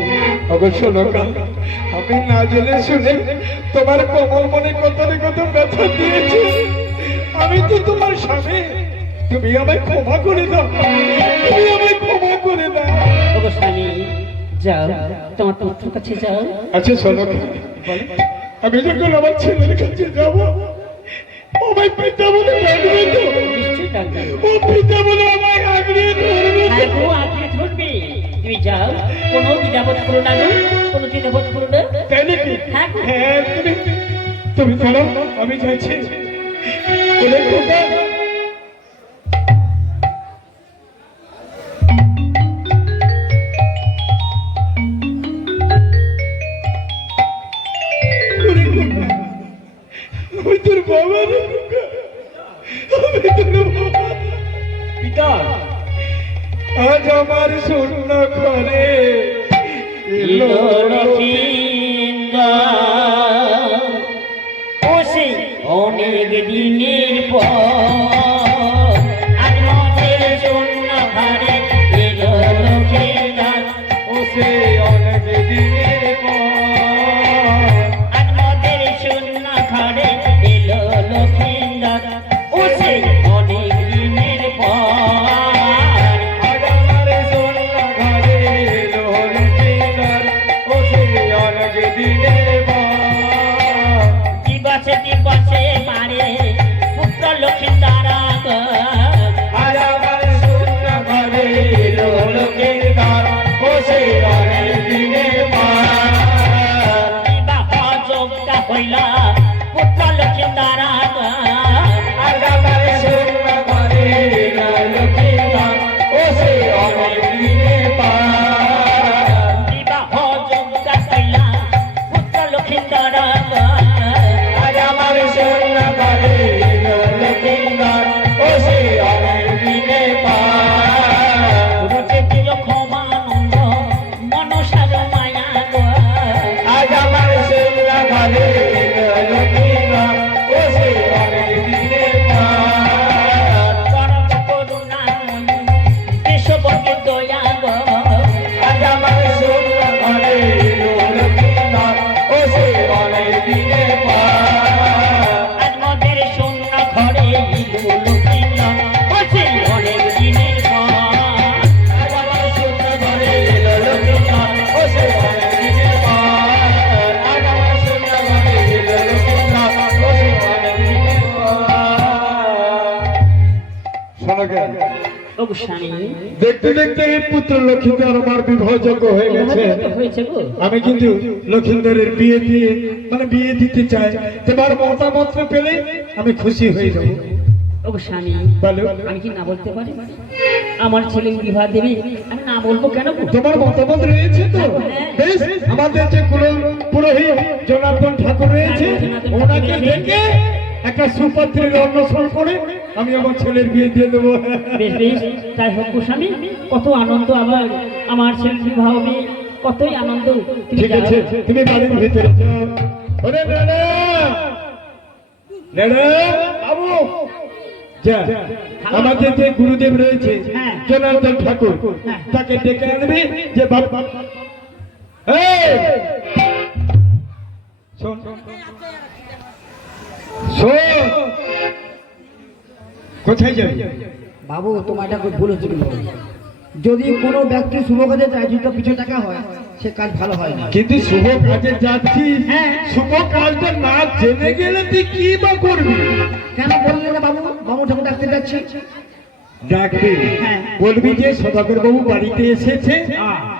অবশ্য লোকা, আমি না জেনে শুনে তোমার কোমল মনে কত না কত ব্যথা দিয়েছি। আমি তো তোমার স্বামী, তুমি আমায় ক্ষমা করে দাও, তুমি আমায় ক্ষমা করে দাও। ওগো স্বামী, যাও, তোমার পুত্রের কাছে যাও। আচ্ছা শোনো, আমি যখন আমার ছেলের কাছে যাবো, আমায় পিতা বলে ডাকবে তো? নিশ্চয়ই ডাকবে। ও পিতা বলে আমায় আগড়িয়ে ধরবে তো? হ্যাঁ গো, আঁকড়ে ধরবে। তুমি যাও, কোনো দ্বিধাবোধ করো না গো, কোনো দ্বিধাবোধ করো না। তাই নাকি? হ্যাঁ গো। হ্যাঁ, তুমি চলো, আমি যাচ্ছি। বলে খোকা, আমি তোর বাবা রে খোকা, আমি তোর বাবা। পিতা, আজ আমার শূন্য ঘরে এলো লক্ষ্মীন্দর, ও সেই অনেক দিনের পর আজ মতের শূন্য ঘরে এলো লক্ষ্মীন্দর, ও সে অনেক দিনের পর। আজ মতের শূন্য ঘরে এলো লক্ষ্মীন্দর, ও সেই অনেক দিনের পর। আজ আমার শূন্য ঘরে এলো লক্ষ্মীধর, ও সে লক্ষ্মীন্দর ও সেই অনেক দিনের পর আমার সোনা ঘরে এলো লক্ষ্মীন্দর ও সেই অনেক দিনের পর আমার সোনা ঘরে এলো লক্ষ্মীন্দর ও সেই অনেক দিনের পর ওগো স্বামী দেখতে দেখতে এই পুত্র লক্ষ্মীন্দর আমার বিবাহযোগ্য হয়ে গেছে। হয়েছে গো আমি কিন্তু লক্ষ্মীন্দরের বিয়ে দিয়ে বিয়ে দিতে চাই। তোমার মতামত পেলে আমি খুশি হয়ে যাব। ওগো স্বামী বলো। আমি কি না বলতে পারি? আমার ছেলে বিবাহ দেবে, আমি না বলবো কেন গো? তোমার মতামত রয়েছে তো? বেশ, আমাদের যে পুরোহিত জনার্দন ঠাকুর রয়েছে ওনাকে ডেকে একটা সুপাত্রের অন্বেষণ করে আমি আমার ছেলের বিয়ে দিয়ে দেবো। বেশ বেশ, তাই হোক গো স্বামী। কত আনন্দ আমার ছেলে বিবাহ হবে, কতই আনন্দ। তুমি ঠিক আছে, যাও। তুমি বাড়ির ভিতরে যাও। ওরে নেড়া নেড়া বাবু, যা আমাদের যে গুরুদেব রয়েছে হ্যাঁ। জনার্দন ঠাকুর হ্যাঁ। তাকে ডেকে আনবি যে বাবা শোন শোন, কোথায় যাবি? বাবু তোমার এটা খুব ভুল হচ্ছে কিন্তু। যদি কোনো ব্যক্তি শুভ কাজে যায় যদি কিছু টাকা হয় সে কাজ ভালো হয় না। কিন্তু শুভ কাজে যাচ্ছিস, হ্যাঁ। শুভ কাজটা না জেনে গেলে তুই কি বা করবি? কেন বললেন না বাবু? বাবু ঠাকুর ডাকতে যাচ্ছি। ডাকবি, হ্যাঁ। বলবি যে সদাগর বাবু বাড়িতে এসেছে,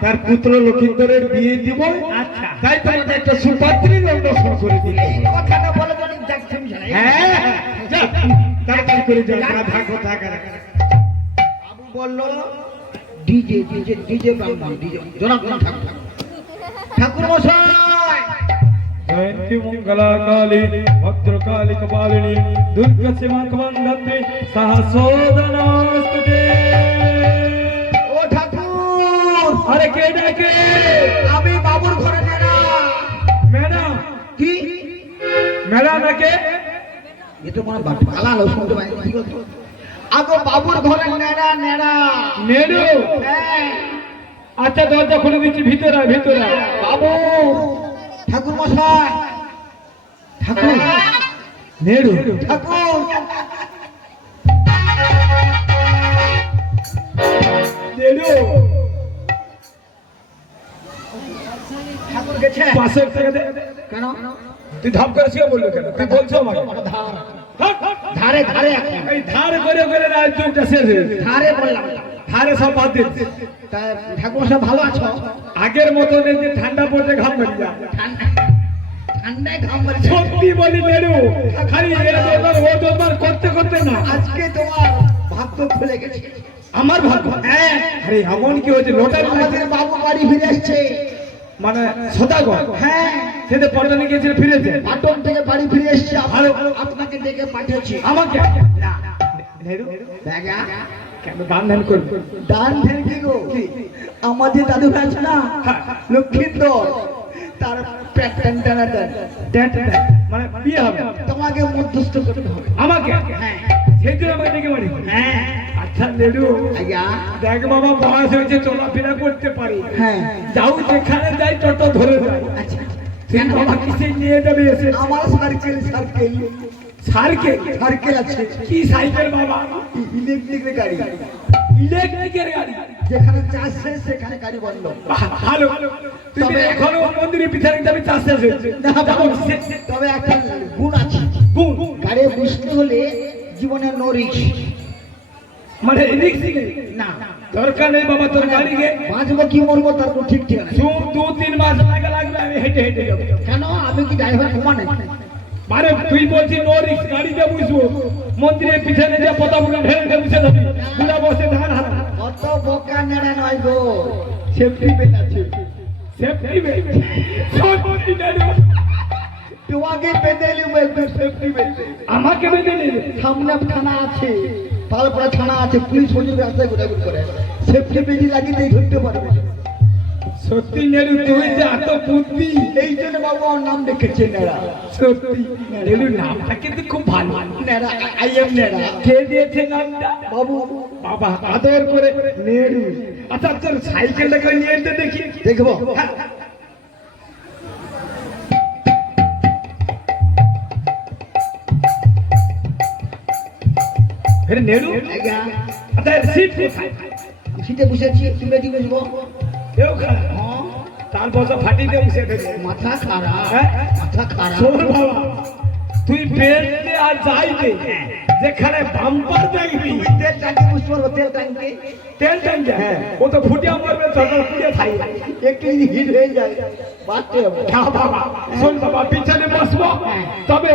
তার পুত্র লক্ষিন্দরের বিয়ে দিব, আচ্ছা। তাই তোমাকে একটা সুপাত্রীর অন্বেষণ করে দিতে এই হবে। কথাটা বলে তো অনেক যাচ্ছে বুঝলে? হ্যাঁ, যা, তাড়াতাড়ি করে যা, গাধা কোথাকার। বাবু বললো ডিজে ডিজে ডিজে ব্রাহ্মণ ডিজে জনার্দন ঠাকুর। ঠাকুর মশাই জয়ন্তী মঙ্গলা কালী ভদ্রকালী কপালিনী দুর্গা সীমা কমন্ডতে সহস্রদনস্তুতে। ও ঠাকুর, আরে কে ডাকে? আমি বাবুর ঘরে নেড়া। ম্যাডাম, কি ম্যাডাম ডাকে? এ তো মানে পালালো শুনতে পাই কি করতো? আগো বাবুর ঘরে নেড়া নেড়া। নেড়ু, হ্যাঁ আচ্ছা দরজা খুলে দিচ্ছি, ভিতরে আয়, ভিতরে আয়। বাবু, ঠাকুর মশাই, ঠাকুর নেড়ু, ঠাকুর নেড়ু ঠাকুর গেছে। পাশের থেকে দে। কেন? তুই ধাপ করে শুয়ে বললো কেন? তুই বলছো আমাকে ধার হাট, হাট। ধারে ধারে এখন এই ধার করে করে রাত যুগটা শেষ হয়েছে। ধারে বললাম। ধারে সব বাদ দিচ্ছে। তা ঠাকুর মশাই ভালো আছো? আগের মতো নেই যে ঠান্ডা পড়তে ঘাম বেরিয়ে যায়। ঠান্ডায় ঘাম মারছে। সত্যি বলি নেড়ু, খালি এ দরবার ও দরবার করতে করতে না আজকে তোমার ভাগ্য খুলে গেছে। আমার ভাগ্য। হ্যাঁ, আরে এমন কি হয়েছে? লোটার আমাদের বাবু বাড়ি ফিরে আসছে। মানে সদাগর, হ্যাঁ, সেটা পটনে গিয়েছিল, ফিরেছে। পাটন থেকে বাড়ি ফিরে এসছে। আপনাকে ডেকে পাঠিয়েছি। আমাকে না নেড়ু দেখা কেন গান ধ্যান করবি? দান ফের কি গো? আমাদের দাদু ভাই আছে না লক্ষ্মীন্দর, তার পেট টান টানা টান। ট্যাট ট্যাট, মানে বিয়ে হবে তোমাকে মধ্যস্থ করতে হবে। আমাকে। হ্যাঁ সেই জন্য আমাকে ডেকে বাড়ি। হ্যাঁ আচ্ছা নেড়ু, আজ্ঞা দেখ বাবা, বয়স হয়েছে, চলাফেরা করতে পারি, হ্যাঁ যাও যেখানে যাই টোটো ধরে যাই। আচ্ছা তুই বাবা কিসে নিয়ে যাবে এসে? আমার সার্কেল সার্কেল সার্কেল? সার্কেল আছে। কি সাইকেল বাবা? ইলেকট্রিক গাড়ি, ইলেকট্রিকের গাড়ি। যেখানে চাষ শেষ সেখানে গাড়ি বন্ধ। ভালো, তুমি তবে- এখনো মন্দিরের পিছনে যাবে, চাষ শেষ হয়েছে। না যাবো, বাবু, তবে একটা গুণ আছে। গুণ, গাড়ি বুঝতে হলে জীবনে নো রিস্ক। মানে রিক্স নেই। না দরকার নেই বাবা তোর গাড়িকে। বাঁচবো কি মরবো তার কোনো ঠিক ঠিক আছে। 2-3 মাস লাগবে, আমি হেঁটে হেঁটে যাবো। কেন? আমি কি ড্রাইভার কমানে? মানে তুই বলছিস নো রিক্স, গাড়িতে বুঝবো, মন্দিরের পিছনে যে পতাকা ঢেলে বসে যাবি, বুড়া বসে ধান হাত, অত বোকা নেড়া নয় গো, সেফটি বেল আছে। সেফটি বেল্ট, সত্যি নেড়ু, তোমাকে বেঁধে নেবো একটু সেফটি বেল। আমাকে বেঁধে নেবে। সামনে থানা আছে, পালপাড়া থানা আছে, পুলিশ পর্যন্ত রাস্তায় ঘোরাঘুরি করে। সেফটি বেল লাগিয়ে ধরতে পারবে। সত্যি নেড়ু, তুই যে এত বুদ্ধি। এই জন্য বাবু আমার নাম রেখেছে নেড়া। সত্যি নেড়ু, নামটা কিন্তু খুব ভালো। নেড়া, আই এম নেড়া। কে দিয়েছে নামটা? বাবু বাবা আদর করে নেড়ু। আচ্ছা তোর সাইকেলটাকে নিয়ে এসে দেখি। দেখবো? হ্যাঁ। আরে নেড়ু আজ্ঞা আচ্ছা সিট কোথায় শীতে বসেছি তুমি এদিকে বসবো কেউ খারাপ হ্যাঁ, তার বসা ফাটিতে বসে থাকে মাথা খারাপ হ্যাঁ? মাথা খারাপ শোন বাবা তুই বেলতে আর যাইতে যেখানে বাম্পার দেখবি তুমি তেল টাঙ্কি বুঝতে পারবো তেল টাঙ্কি তেল টাইম হ্যাঁ ও তো ফুটিয়া মারবে তখন ফুটিয়া খাই একটু যদি হিট হয়ে যায় বাঁচতে হবে হ্যাঁ বাবা শোন বাবা পিছনে বসবো তবে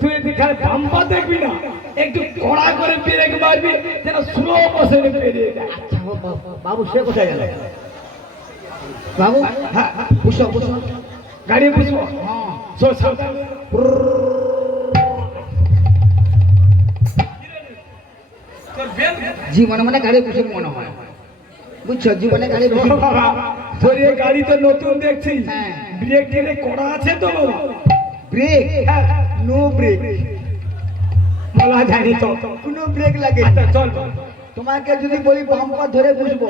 তুই যেখানে বাম্পার দেখবি না একটু কড়া করে ব্রেক মারবি যেন স্লো মোশনে বেরিয়ে যায় আচ্ছা বাবু সে কোথায় গেল বাবু হ্যাঁ বসো বসো গাড়ি বসবো হ্যাঁ শোন সাবধান তোর বেল জীবনে মানে গাড়ি বসে মনে হয় বুঝছো জীবনে গাড়ি বসে বাবা তোর এই গাড়ি তো নতুন দেখছি হ্যাঁ। ব্রেক টেনে করা আছে তো বাবা ব্রেক হ্যাঁ নো ব্রেক বলা জানি তো কোনো ব্রেক লাগে আচ্ছা চল চল। তোমাকে যদি বলি বাম্পার ধরে বসবো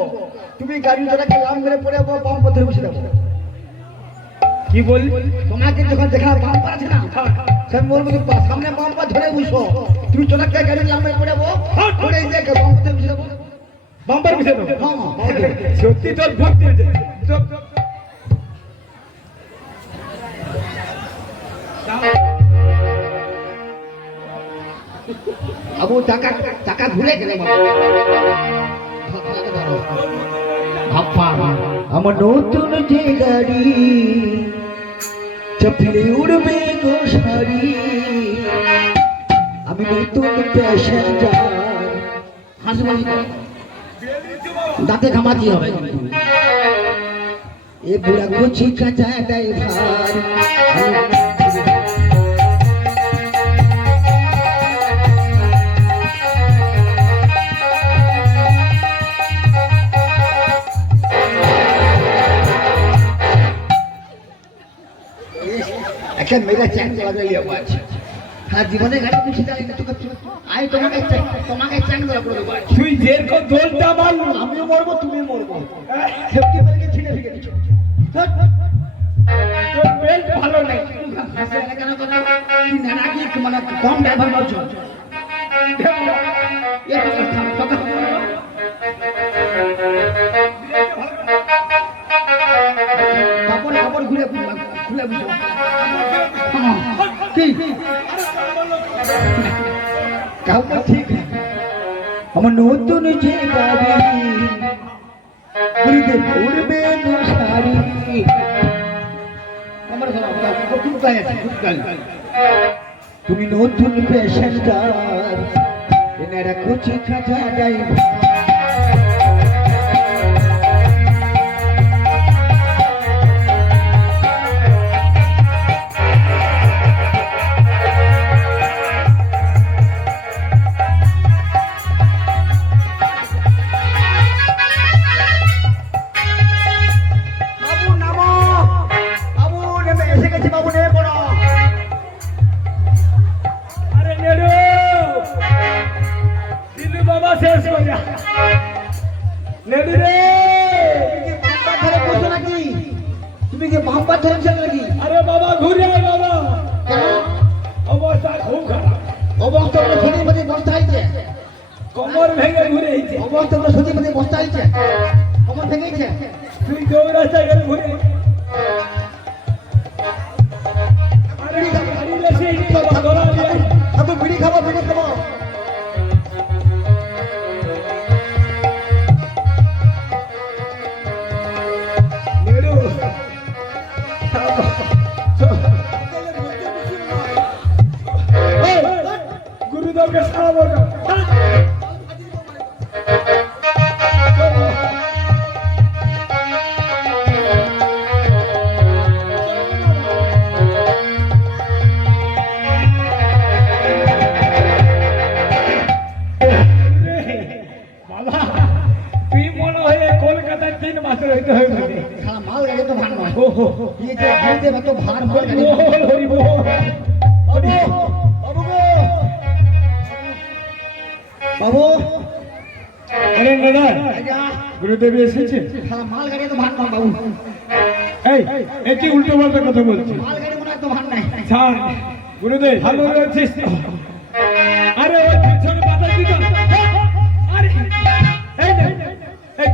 তুমি গাড়িটাকে লাম করে পড়ে বাম্পার ধরে বসে যাবো কি বললি তোমাকে যখন যেখানে বাম্পার আছে না সে বলবো যে সামনে বাম্পার ধরে বসো তুমি চোরাকে গাড়ি লাম করে পড়ে পড়ে এই যে বাম্পার ধরে বসে যাবো বাম্পার বিষয় তো হ্যাঁ সত্যি তোর ভক্তি হয়েছে আবু টাকা টাকা ঘুরে গেলে আমার নতুন যে গাড়ি চপলে উড়বে গো শাড়ি আমি নতুন প্যাসেঞ্জার হাসবাই দাঁতে ঘামাতি হবে কিন্তু এ বুড়া কুচি কাঁচা ড্রাইভার একটা মেয়েরা চ্যাং লাগাইলি আবার হ্যাঁ জীবনে গাড়ি খুশি চালাই না তোকে আমি তোমাকে চ্যাং লাগাবো তুই যেরকম দোলটা মারলু আমিও মরবো তুমি মরবো সেফটি বেলকে ছিঁড়ে ফিরে দিচ্ছ তোর বেল্ট ভালো নেই মানে কম ড্রাইভার মারছো কাপড় কাপড় ঘুরে ঘুরে বুঝো কি কাপড় ঠিক আমার নতুন যে গাড়ি উড়বে উড়বে গো শাড়ি আমার খুব গায়ে আছে খুব গায়ে তুমি নতুন প্যাসেঞ্জার এনারা কুচি খাঁচা ড্রাইভার বাবু নামো বাবু নেমে এসে গেছি বাবু নেমে পড়ো আরে নেড়ু দিলু বাবা শেষ করে যা নেড়ু রে তুমি কি বাম্পার ধরে বসে নাকি আরে বাবা ঘুরে আয় বাবা কেন অবস্থা খুব খারাপ অবস্থা সত্যি মধ্যে বস্তা হয়েছে কোমর ভেঙে ঘুরে আইছে অবস্থা সত্যি মধ্যে বস্তা হয়েছে কমর ভেঙেছে তুই দৌড়াতে গেলে ঘুরে আরে গাড়ি লেসে বাবা দৌড়া দিয়ে আমি বিড়ি খাবো নেড়ু গুরুদেবকে সারা বলবে বাবা তুই মনে হয় কলকাতায় 3 মাস রইতে হবে খালা মাল গাড়ি তো ভার নয় ওহো এই যে ঘুরতে কত ভার মাল গাড়ি বল হরি বল বাবু বাবু গো বাবু আরে দাদা আজ্ঞা গুরুদেব এসেছে খালা মাল গাড়ি তো ভার নয় বাবু এই একই উল্টো পাল্টা কথা বলছি মাল গাড়ি মনে হয় তো ভার নাই ছাড় গুরুদেব ভালো আছিস আরে ওই পিছনে বাধা দিত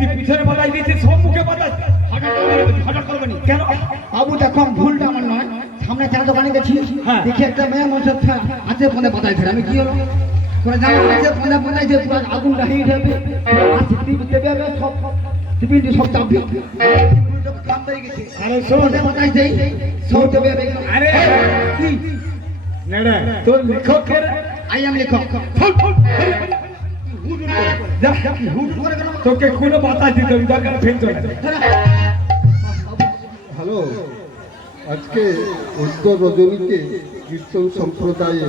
তুই পিছনে বাতাই দিয়েছিস সব মুখে বাতাস হঠাৎ করবে নি কেন বাবু দেখো ভুলটা আমার নয়, সামনে চা দোকানে গেছি, হ্যাঁ। দেখি একটা মেয়ে মানুষ আছে ফোনে বাতাই ধরে, আমি কি হলো তোরা জানো আছে ফোনে বাতাই যে পুরো আগুনটা হয়ে যাবে, আর টিভি দেবে সব টিভি সব চাপবে, কাম হয়ে গেছে। আরে শোন ফোনে বাতাই দেই সব দেবে। আরে কি নেড়া তোর লেখকের আই এম লেখক। যা তোকে কোনো বাতাস দিতে হবে দরকার ফেল চলে হ্যালো, আজকে উত্তর রজনীতে কীর্তন সম্প্রদায়ে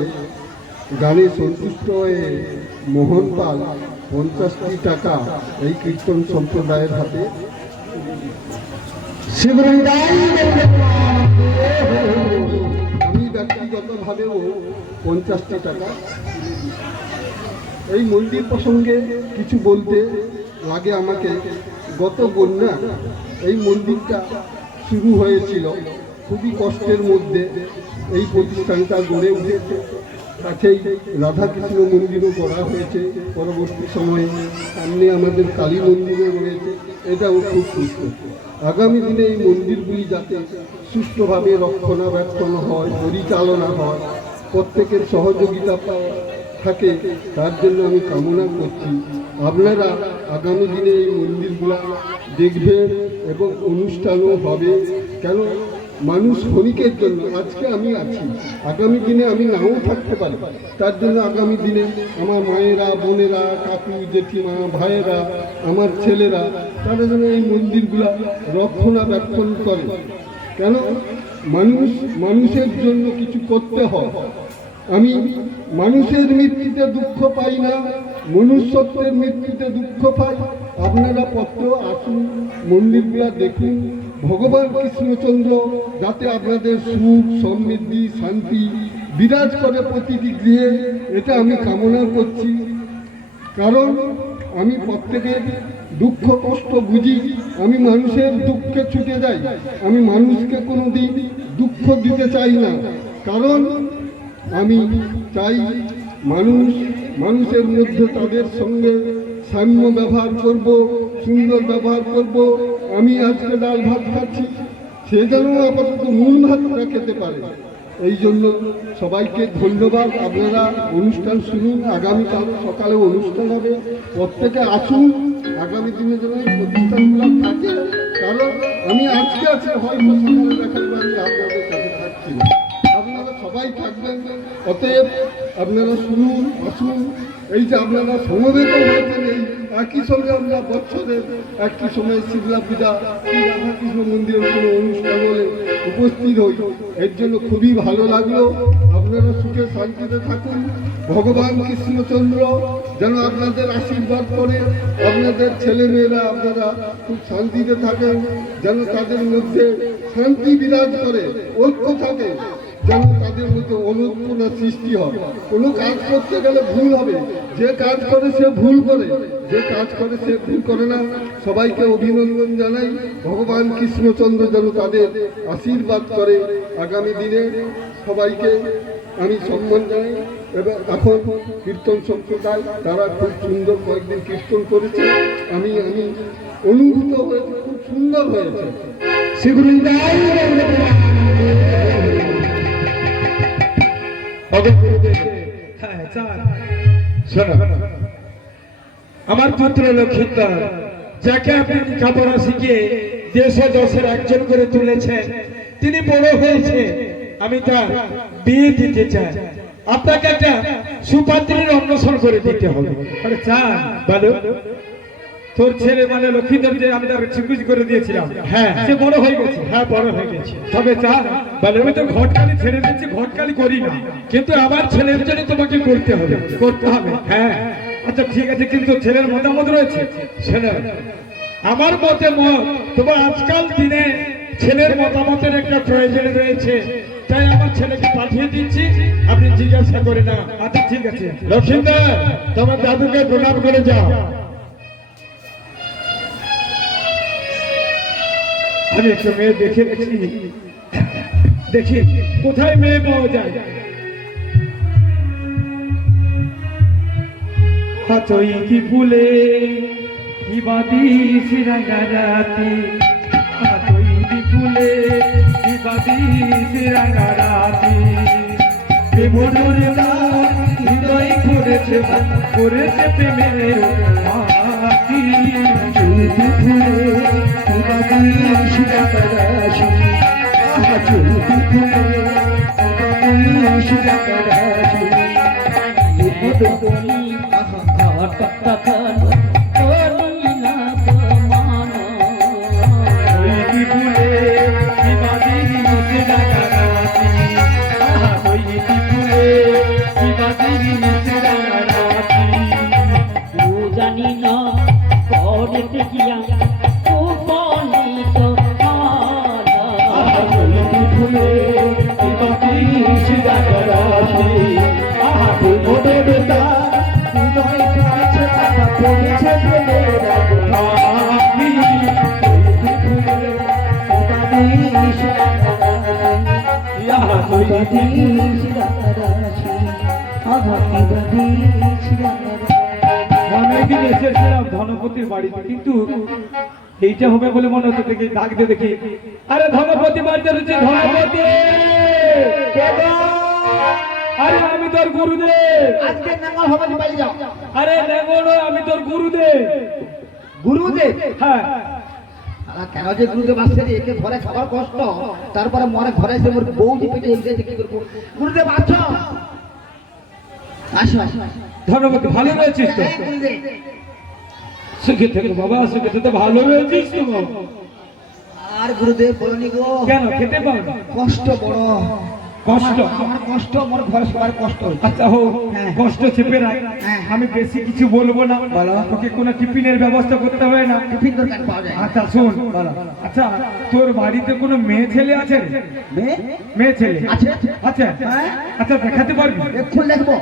গানে সন্তুষ্ট হয়ে মোহন পাল 50টি টাকা এই কীর্তন সম্প্রদায়ের হাতে আমি ব্যক্তিগতভাবেও 50টি টাকা। এই মন্দির প্রসঙ্গে কিছু বলতে লাগে আমাকে। গত বন্যা এই মন্দিরটা শুরু হয়েছিল খুবই কষ্টের মধ্যে, এই প্রতিষ্ঠানটা গড়ে উঠেছে। কাছেই রাধাকৃষ্ণ মন্দিরও করা হয়েছে পরবর্তী সময়ে, সামনে আমাদের কালী মন্দিরও রয়েছে, এটাও খুব সুস্থ। আগামী দিনে এই মন্দিরগুলি যাতে সুষ্ঠুভাবে রক্ষণাবেক্ষণ হয়, পরিচালনা হয়, প্রত্যেকের সহযোগিতা থাকে, তার জন্য আমি কামনা করছি। আপনারা আগামী দিনে এই মন্দিরগুলো দেখবেন এবং অনুষ্ঠানও হবে। কেন মানুষ ক্ষণিকের জন্য, আজকে আমি আছি, আগামী দিনে আমি নাও থাকতে পারি, তার জন্য আগামী দিনে আমার মায়েরা, বোনেরা, কাকু, জেঠিমা, ভাইয়েরা, আমার ছেলেরা, তারা যেন এই মন্দিরগুলা রক্ষণাবেক্ষণ করে। কেন মানুষের জন্য কিছু করতে হয়। আমি মানুষের মৃত্যুতে দুঃখ পাই না, মনুষ্যত্বের মৃত্যুতে দুঃখ পাই। আপনারা পত্র আসুন, মন্দিরগুলা দেখুন, ভগবান কৃষ্ণচন্দ্র যাতে আপনাদের সুখ, সমৃদ্ধি, শান্তি বিরাজ করে প্রতিটি গৃহে, এটা আমি কামনা করছি। কারণ আমি প্রত্যেকের দুঃখ কষ্ট বুঝি, আমি মানুষের দুঃখে ছুটে যাই, আমি মানুষকে কোনো দিন দুঃখ দিতে চাই না। কারণ আমি চাই মানুষের মধ্যে তাদের সঙ্গে সাম্য ব্যবহার করব, সুন্দর ব্যবহার করব। আমি আজকে ডাল ভাত খাচ্ছি, সে যেন আপাতত নুন ভাতটা খেতে পারে। এই জন্য সবাইকে ধন্যবাদ। আপনারা অনুষ্ঠান শুনুন, আগামীকাল সকালে অনুষ্ঠান হবে, প্রত্যেকে আসুন। আগামী দিনে যেন এই প্রতিষ্ঠানগুলো থাকে, কারণ আমি আজকে আছে, হয়তো সকালে দেখার আমি আপনাদের কাছে থাকছি না, আপনারা সবাই থাকবেন। অতএব আপনারা শুনুন, আসুন। এই যে আপনারা সমবেত হয়েছেন, এই একই সঙ্গে আমরা বছরের একই সময় শীতলা পূজা, শ্রী রাধাকৃষ্ণ মন্দিরের কোনো অনুষ্ঠান হলে উপস্থিত হই, এর জন্য খুবই ভালো লাগলো। আপনারা সুখে শান্তিতে থাকুন। ভগবান কৃষ্ণচন্দ্র যেন আপনাদের আশীর্বাদ করে, আপনাদের ছেলেমেয়েরা আপনারা খুব শান্তিতে থাকেন, যেন তাদের মধ্যে শান্তি বিরাজ করে, ঐক্য থাকে, যেন তাদের মধ্যে অনুপ্রেরণা সৃষ্টি হয়। কোনো কাজ করতে গেলে ভুল হবে, যে কাজ করে সে ভুল করে, যে কাজ করে সে ভুল করে না। সবাইকে অভিনন্দন জানাই। ভগবান কৃষ্ণচন্দ্র যেন তাদের আশীর্বাদ করে। আগামী দিনে সবাইকে আমি সম্মান জানাই। এবং এখন কীর্তন সম্প্রদায় তারা খুব সুন্দর কয়েকদিন কীর্তন করেছে, আমি অনুভূত হয়েছে, খুব সুন্দর হয়েছে। আমার পুত্র লক্ষিন্দর, যাকে আপনি লেখাপড়া শিখিয়ে দেশে দশের একজন করে তুলেছেন, তিনি বড় হয়েছে, আমি তার বিয়ে দিতে চাই। আপনাকে একটা সুপাত্রীর অন্বেষণ করে দিতে হবে। আরে চান বলো, তোর ছেলে মানে লক্ষিন্দর যে আমি তাকে চিকুচ করে দিয়েছিলাম, হ্যাঁ সে বড় হয়ে গেছে। হ্যাঁ বড় হয়ে গেছে, তবে চান বলে আমি তো ঘটকালি ছেড়ে দিচ্ছি, ঘটকালি করি না, কিন্তু আমার ছেলের জন্য তোমাকে করতে হবে, করতে হবে। হ্যাঁ আচ্ছা ঠিক আছে, কিন্তু ছেলের মতামত রয়েছে। ছেলে আমার মতে তবে আজকাল দিনে ছেলের মতামতের একটা প্রয়োজন রয়েছে, তাই আমার ছেলেকে পাঠিয়ে দিচ্ছি, আপনি জিজ্ঞাসা করে না। আচ্ছা ঠিক আছে লক্ষিন্দর, তোমার দাদুকে প্রণাম করে যাও। আমি একটা মেয়ে দেখে দেখি কোথায় মেয়ে পাওয়া যায়। হাতই কি ফুলে কি বাদিস রাঙারাতি তৈরি ফুলে কি বাদিস রাঙারাতি মনুর গান হৃদয় করেছে প্রেমের মাটি চুলটি ফুলে কি বাদিস রাঙারাতি চুলটি ফুলে কি বাদিস রাঙারাতি বলি তখন বলি না প্রমাণ তৈরি ফুলে কি বাদিস রাঙারাতি তৈরি ফুলে কি বাদিস রাঙারাতি ও জানি না পরেতে গিয়া উপনীত তৈরি ফুলে কি বাদিস রাঙারাতি ওরে বেটা হৃদয় করেছে বাবা করেছে প্রেমের আমি বাদিস রাঙারাতি অনেকদিন এসেছিলাম ধনপতির বাড়িতে কিন্তু এইটা হবে বলে মনে হচ্ছে দেখি ডাক দিয়ে দেখি আরে ধনপতি বাড়িতে রয়েছে ধনপতি আরে আমি তোর গুরুদেব আজকে নাঙ্গল হবে না বাড়ি যাও আরে নেগড়ো আমি তোর গুরুদেব গুরুদেব হ্যাঁ কেন যে গুরুদেব আসছে রে, একে ঘরে খাবার কষ্ট তারপরে মরে ঘরে এসে মোর বৌদি পেটে এসে কি করবো গুরুদেব আছো আসো ধনপতি ভালো রয়েছিস তো এই গুরুদেব সুখে থেকে বাবা সুখে তো ভালো রয়েছিস তো বাবা। আর গুরুদেব বলনি গো কেন খেতে পাও না? কষ্ট বড় কষ্ট আমার কষ্ট মোর ঘরে সবার কষ্ট আচ্ছা হো হ্যাঁ। কষ্ট চেপে রাখ হ্যাঁ। আমি বেশি কিছু বলবো না বলো। তোকে কোনো টিফিনের ব্যবস্থা করতে হবে না টিফিন দোকান পাওয়া যায় আচ্ছা শোন বলো। আচ্ছা তোর বাড়িতে কোনো মেয়ে ছেলে আছে রে? মেয়ে মেয়ে ছেলে আছে। আচ্ছা হ্যাঁ। আচ্ছা দেখাতে পারবি এক্ষুন দেখবো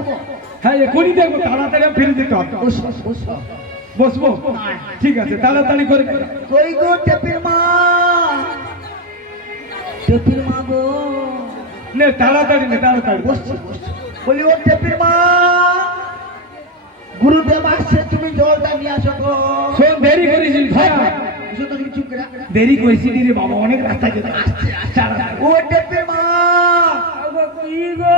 হ্যাঁ এখনই দেখবো তাড়াতাড়ি ফিরে দিতে হবে বসো বসো বসবো ঠিক আছে তাড়াতাড়ি করে কই গো টেপির মা টেপির মা গো নে তাড়াতাড়ি নে তাড়াতাড়ি বসছি বসছি। বলি ও টেপির মা গুরুদেব আসছে তুমি জলটা নিয়ে আসো গো শোন দেরি করিস ভাইয়া বুঝো তো চুপ করে দেরি করিস রে বাবা অনেক রাস্তা যেতে আসছে আসছে ও টেপির মা কি গো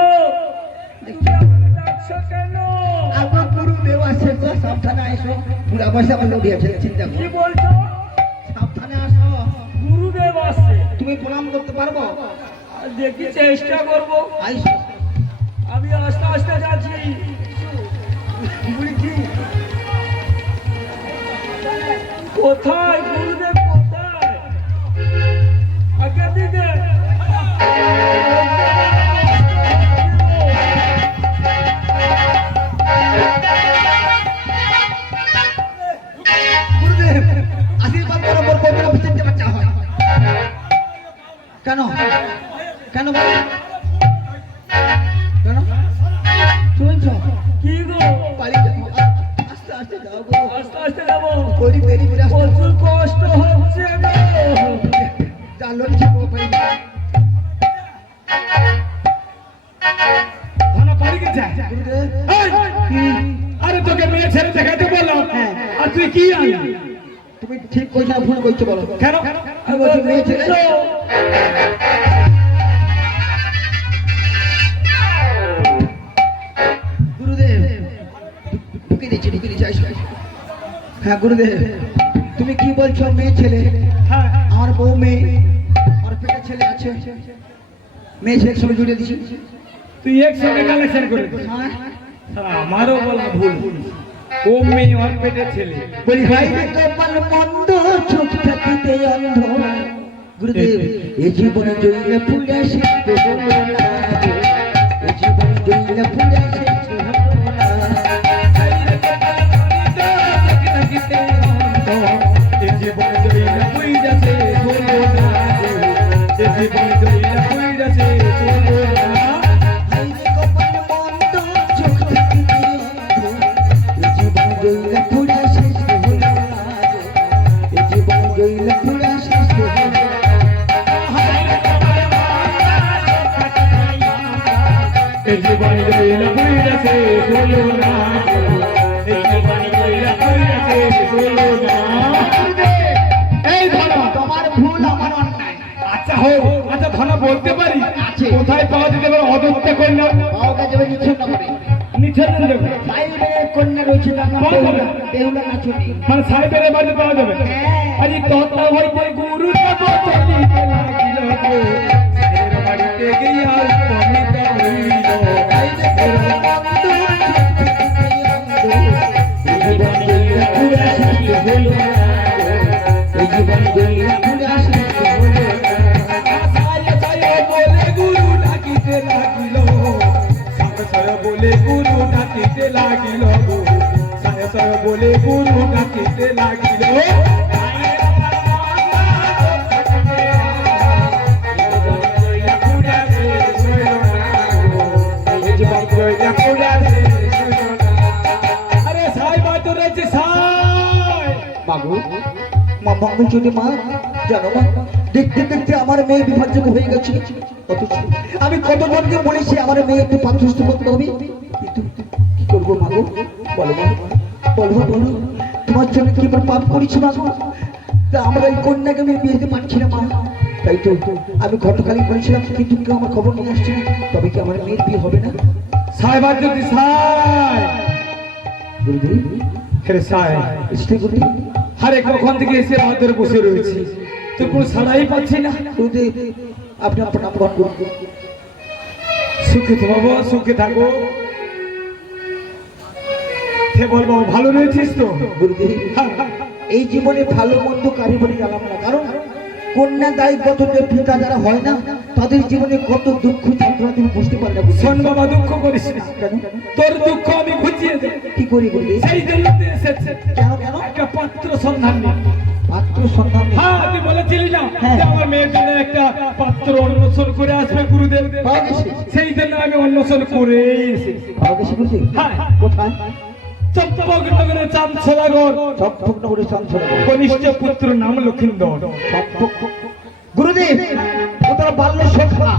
আগো গুরুদেব আসছে গো সাবধানে আসো বুড়া বয়সে আমার লোক আছে চিন্তা কি করো বলছো সাবধানে আসো গুরুদেব আসছে তুমি প্রণাম করতে পারবো দেখি চেষ্টা করবো আইসো আমি আস্তে আস্তে যাচ্ছি কোথায় গুরুদেব কোথায় আগের দিকে গুরুদেব আশীর্বাদ করো মোর বউটা বিচিত্র বাচ্চা হয় কেন কেন বলো? কেন শুনছো কি গো পালি যাবো আস্তে আস্তে যাও গো আস্তে আস্তে যাবো করি দেরি করে আসতে প্রচুর কষ্ট হচ্ছে গো জানলো কিছু পারি না ভালো পারি গেছে গুরুদেব আরে তোকে মেয়ে ছেলে দেখাতে বললাম হ্যাঁ। আর তুই কি আনলি তুমি ঠিক কইছো না ভুল কইছো বলো কেন আমি বলছি মেয়ে ছেলে গুরুদেব ঢুকে দিচ্ছি আসো হ্যাঁ গুরুদেব তুমি কি বলছো মেয়ে ছেলে হ্যাঁ আমার বউ মেয়ে আমার পেটে ছেলে আছে মেয়ে ছেলের সঙ্গে জুড়ে দিচ্ছি তুই একসঙ্গে কালেকশন করে দিস। হ্যাঁ আমারও বলা ভুল ও মেয়ে ওর পেটে ছেলে বলি হাই রে কপাল মন্দ চোখ থাকিতে অন্ধ গুরুদেব এই জীবন জইলে ফুলে শিখতে হলো না এই জীবন জইলে ফুলে শিখতে হলো না হাই রে কপাল মন্দ চোখ থাকিতে অন্ধ এই জীবন জইলে ফুলে শিখতে হলো না এই জীবন জইলে ফুলে শিখতে হলো না জীবন হলো না। এই ধনা, তোমার ভুল আমার অন্যায়। আচ্ছা হোক, আচ্ছা ধনা বলতে পারি আছে। কোথায় পাওয়া যেতে পারে অদত্ত কন্যা? পাওয়া যাবে নিচ্ছন্ন করে। নিচে দেবে সাইবের কন্যা রয়েছে তার নাম কোন কন্যা? বেহুলা নাচুনি। মানে সাহেবের বাড়িতে পাওয়া যাবে। আরে তত হইতে গুরু দেব চলিতে লাগিল গো, সাহেবের বাড়িতে গিয়া উপনীত হইল। সায় সায় বলে গুরু ডাকিতে লাগিল, সায় সায় বলে গুরু ডাকিতে লাগিল গো, সায় সায় বলে গুরু ডাকিতে লাগিল। আরে সাই মা তো রয়েছে সাই। বাবু মা বাবু যদি মা জানো মা, দেখতে দেখতে আমার মেয়ে বিভাজ্য হয়ে গেছে। অথচ আমি কতজনকে বলেছি আমার মেয়ে একটু পাত্রস্থ করতে হবে, কিন্তু কি করবো মা গো? বলো মা, বলো মা, বলো তোমার জন্য কি আমার পাপ করেছি মা গো? তা আমরা এই কন্যাকে আমি বিয়ে দিতে পারছি না মা। তাই তো আমি ঘটকালি বলেছিলাম, কিন্তু কেউ আমার খবর নিয়ে আসছে না। তবে কি আমার মেয়ের বিয়ে হবে না? সাইবার যদি সাই গুরুদেব আরে সাই, স্ত্রী গুরুদেব, আরে কখন থেকে এসে মাদের বসে রয়েছি, তোর কোনো সাড়াই পাচ্ছি না। গুরুদেব আপনি আপনার নাম গ্রহণ করুন। সুখে তো বাবা, সুখে থাকো। সে বল বাবা, ভালো রয়েছিস তো? গুরুদেব এই জীবনে ভালো মন্দ কারি বলে গেলাম না, কারণ কন্যা দায়গত যে পিতা যারা হয় না, তাদের জীবনে কত দুঃখ যন্ত্রণা তুমি বুঝতে পারবে না। শোন বাবা, দুঃখ করিস না, কেন তোর দুঃখ আমি ঘুচিয়ে দেব। কি করি গুরুদেব? সেই জন্য তুই এসেছে। কেন কেন? একটা পাত্র সন্ধান নেই। পাত্র সন্ধান নেই। হ্যাঁ, তুই বলেছিলি না হ্যাঁ। যে আমার মেয়ের জন্য একটা পাত্র অন্বেষণ করে আসবে গুরুদেব। পাওয়া গেছে? সেই জন্য আমি অন্বেষণ করে এসেছি। পাওয়া গেছে গুরুদেব? হ্যাঁ। কোথায়? চম্পকনগরের চাঁদছড়াগড়, চম্পকনগরে চাঁদছড়া। কনিষ্ঠ পুত্র নাম লক্ষিন্দর। গুরুদেব ও তারা বাল্য সখা।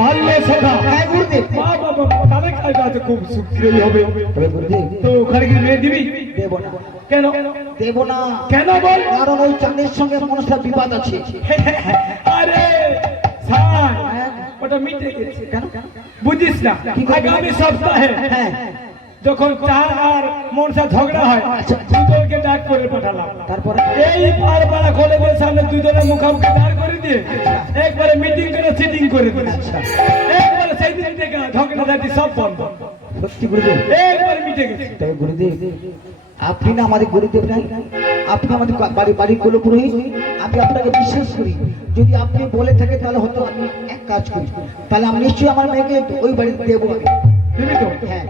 বাল্য সখা। হ্যাঁ গুরুদেব। বাবা বাবা, তাদের কাজ খুব শীঘ্রই হবে। তবে গুরুদেব তো ওখানে কি মেয়ে দিবি? দেব না, কেন? দেব না। কেন বল? কারণ ওই চাঁদের সঙ্গে মনসার বিবাদ আছে। আরে স্যার, হ্যাঁ। ওটা মিটে গেছে। কেন কেন? বুঝিস না, কি করবে? আগামী সপ্তাহে হ্যাঁ যখন চাঁদ আর মনসা ঝগড়া হয়, দুজনকে ডাক করে পাঠালাম। তারপরে এই পাড়া কলেজের সামনে দুজনের মুখোমুখি দাঁড় করে দিয়ে একবারে মিটিং করে সিটিং করে দিয়েছে। আচ্ছা। একবারে সেই দিন থেকে ঝগড়াঝাটি সব বন্ধ, সত্যি গুরুদেব? একবারে মিটে গেছে। তবে গুরুদেব আপনি না আমাদের গুরুদেব নাই, আপনি আমাদের বাড়ির কুলপুরোহিত। আমি আপনাকে বিশ্বাস করি, যদি আপনি বলে থাকে তাহলে হয়তো আমি এক কাজ করি, তাহলে আমি নিশ্চয়ই আমার মেয়েকে ওই বাড়িতে দেবো আমি। দিবি তো? হ্যাঁ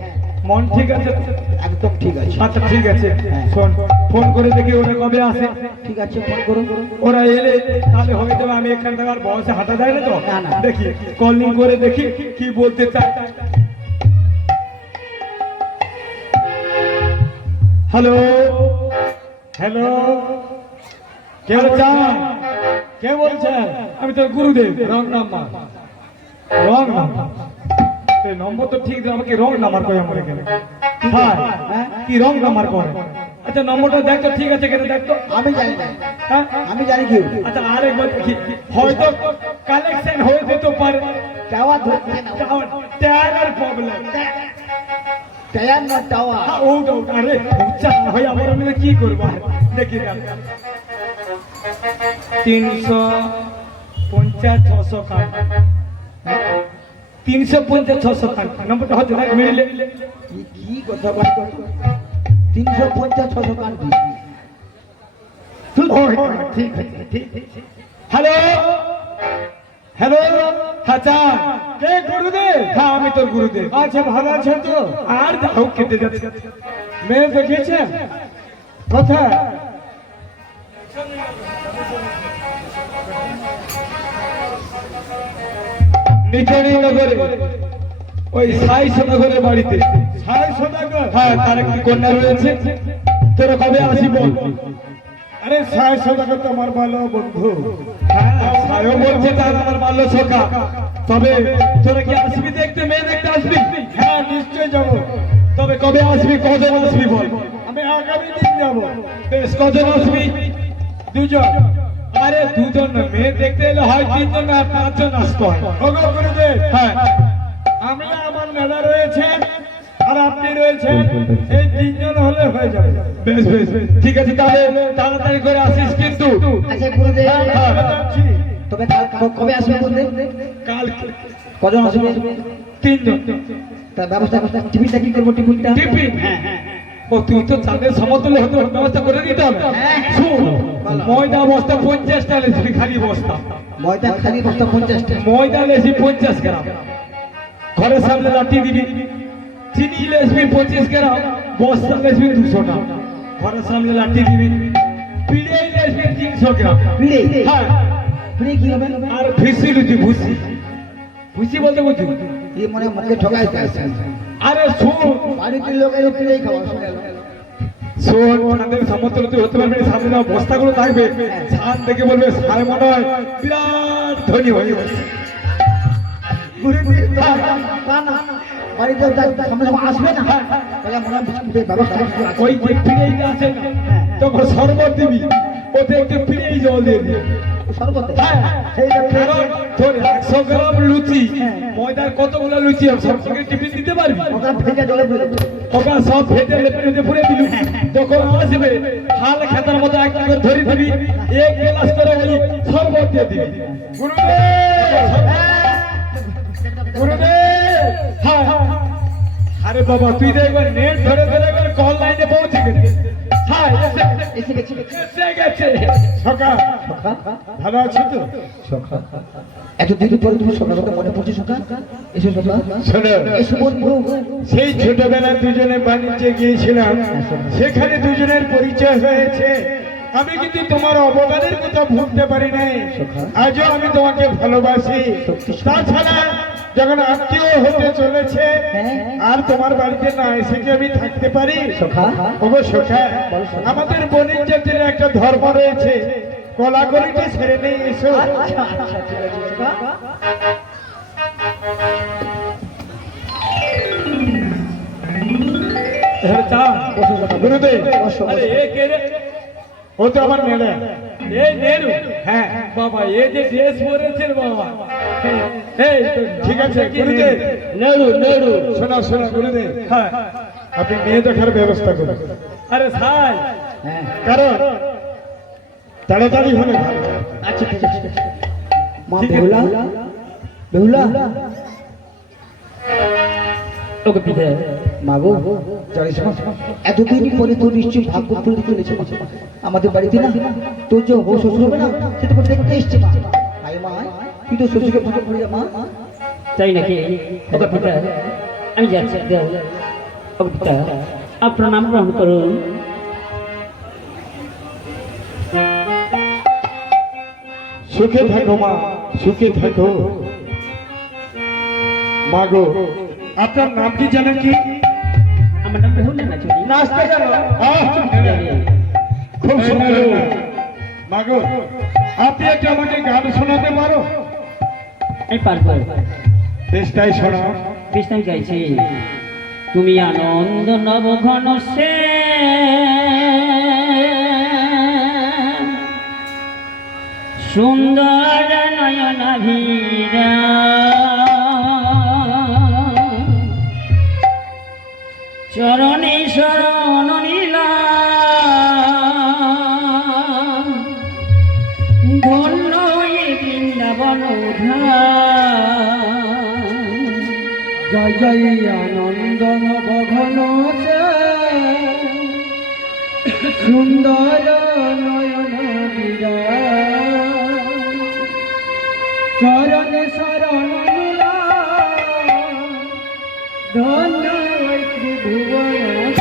মন ঠিক আছে? একদম ঠিক আছে। আচ্ছা ঠিক আছে, শোন, ফোন করে দেখি ওরা কবে আসে। ঠিক আছে ফোন করুন। ওরা এলে তাহলে হয়ে যাবে। আমি এখান থেকে আর বয়সে হাঁটা যায় না তো, না, না। দেখি কলিং করে দেখি কি বলতে চায়। হ্যালো হ্যালো, কে বলছেন? কে বলছেন? আমি তোর গুরুদেব। Wrong number, wrong number. এই নম্বর তো ঠিক, আমাকে রং নাম্বার করে আমার এখানে। হ্যাঁ, কি রং নাম্বার করে? আচ্ছা নম্বরটা দেখ তো, ঠিক আছে কেন দেখ তো। আমি জানি না, হ্যাঁ, আমি জানি কি আচ্ছা আরেকবার দেখি, হয়তো কালেকশন হয়ে যেতে পারে। টাওয়া ধরছে না, টায়ারের প্রবলেম। টায়ার না টাওয়া। ওটা ওটা, আরে উচ্চার না হয় আমার, আমি কি করবো? দেখি 350 600 কাট, 350 600 কাট নম্বরটা হচ্ছে না মিডিলে। কি কথা বল? 350 600 কাটবি? ঠিক আছে, ঠিক। হ্যালো হ্যালো, আচ্ছা কে গুরুদেব? হ্যাঁ আমি তোর গুরুদেব। আচ্ছা ভালো আছেন তো? আর যাও, কেটে যাচ্ছে। মেয়ে দেখেছেন? কোথায়? নিচনি নগরে, ওই সাই সদাগরের বাড়িতে। সাই সদাগর? হ্যাঁ, তার একটি কন্যা রয়েছে। তোরা কবে আসি বল? আরে সাই সদাগর তো আমার ভালো বন্ধু। হ্যাঁ, সাইও বলছে তার আমার ভালো সখা। তবে তোরা কি আসবি দেখতে, মেয়ে দেখতে আসবি? হ্যাঁ নিশ্চয় যাবো। তবে কবে আসবি, কজন আসবি বল? আমি আগামী দিন যাবো। বেশ, কজন আসবি? দুজন। আরে দুজন না, মেয়ে দেখতে এলে হয় তিনজন আর পাঁচজন আসতে হয়। ওগো গুরুদেব, হ্যাঁ, আমি আমার নেতা রয়েছেন আর আপনি রয়েছেন, এই তিনজন হলে হয়ে যাবে। বেশ বেশ বেশ, ঠিক আছে, তাহলে তাড়াতাড়ি করে আসিস কিন্তু। আচ্ছা গুরুদেব, হ্যাঁ, যাচ্ছি। তবে কাল কবে আসবে গুরুদেব? কাল কজন আসবে? তিনজন। তার ব্যবস্থা টিফিনটা কি করবো? টিফিনটা টিফিন? ও তুই তো চাঁদের সমতুল্য হতে ব্যবস্থা করে দিতে হবে। শুন, ময়দা বস্তা 50টা লেসবি, খালি বস্তা ময়দা খালি বস্তা 50টা, ময়দা লেসবি 50 গ্রাম, ঘরের সামনে লাঠি দিবি। চিনি লেসবি 25 গ্রাম, বস্তা লেসবি 200 গ্রাম, ঘরের সামনে লাঠি দিবি। পিড়ে লেসবি 300 গ্রাম। পিড়ে? হ্যাঁ, পিড়ে কি হবে? আর ভুসি লুচি, ভুসি ভুসি বলতে বুঝি? এই মনে মুখে ঠকাই পাইছে। আরে শোন, বাড়িতে লোকের পিড়েই খাওয়া শুনে এলো। শোন, ছাদের সমতুল্য তুই হতে পারবি, সামনে যা বস্তাগুলো থাকবে, ছাদ দেখে বলবে সায় মনে হয় বিরাট ধনী হয়ে গেছে। গুরুদেব, না না, বাড়িতে সামনে যখন আসবে না, তাহলে মনে হয় বিস্কুটের ব্যবস্থা আছে। ওই যে পিড়েইটা আছে না, তখন শরবত দিবি, ওতে একটু পিড়েই জল দিয়ে দিবি। সর্বত কারণ তোর 100 গ্রাম লুচি, ময়দার কতগুলো লুচি হবে, সব সঙ্গে টিফিন দিতে পারবি? ওটা ভেজে জলে ফেলে দেবে। ওটা সব ভেজে লেপে পুরে দিবি। যখন আসবে হাল খেতার মতো একটা করে ধরে দিবি, এক গ্লাস করে ওই শরবত দিয়ে দিবি। গুরুদেব, হ্যাঁ, আরে বাবা তুই তো একবার নেট ধরে ধরে একবার কল লাইনে পৌঁছে গেছিস। হ্যাঁ, এসে গেছি। এসে গেছে। সকাল ভালো আছি তো? এতদিন পরে তুমি সকাল কথা মনে পড়ছে সকাল? এসো সকাল, শোনো, এসো বন্ধু। সেই ছোটবেলায় দুজনে বাণিজ্যে গিয়েছিলাম, সেখানে দুজনের পরিচয় হয়েছে। আমি কিন্তু তোমার অবদানের কথা ভুলতে পারি নাই। আজও আমি তোমাকে ভালোবাসি। তাছাড়া যখন আত্মীয় হতে চলেছে আর তোমার বাড়িতে না এসে কি আমি থাকতে পারি? ওগো সখা, আমাদের বণিক জাতির একটা ধর্ম রয়েছে, কলাকলিটা ছেড়ে নেই, এসো। গুরুদেব, আরে এ কে রে? ও তো আমার মেয়ে। এই নেরু? হ্যাঁ বাবা, এই যে ড্রেস পরেছে বাবা। এই ঠিক আছে গুরুদেব, নেরু নেরু। শোনা শোনা গুরুদেব, হ্যাঁ, আপনি মেয়ে দেখার ব্যবস্থা করুন। আরে সাই, কারণ তাড়াতাড়ি হলে ভালো। আচ্ছা ঠিক আছে। মা বেহুলা, বেহুলা, ওকে পিঠে মাগো, জানিস মা, এতদিন পরে তো নিশ্চয়ই ভাগ্য খুলে চলেছে আমাদের বাড়িতে না। তোর যে বউ শ্বশুর হবে না, সেটা করে দেখতে এসছে মা। আয় মা, তুই তো শ্বশুরকে ভালো করে মা। তাই নাকি? ওকে পিঠে আমি যাচ্ছি। ওকে পিঠে আপনার নাম গ্রহণ করুন। সুখে থাকো মা, সুখে থাকো। মাগো, আপনার নাম কি জানেন কি? আমার নাম বেহুলা না চুরি। নাচতে জানো? খুব সুন্দর। মাগো, আপনি একটু আমাকে গান শোনাতে পারো? আমি পারবো। বেশ, তাই শোনাও। বেশ, আমি গাইছি। তুমি আনন্দ নব ঘন সে সুন্দর নয়নাভিরা চরণে শরণ নীলা ধন্য এ বৃন্দাবন জয় জয় আনন্দ নবঘন সুন্দর নয়ন বিরা চরণে শরণ নীলা ধন্য ত্রিভুবন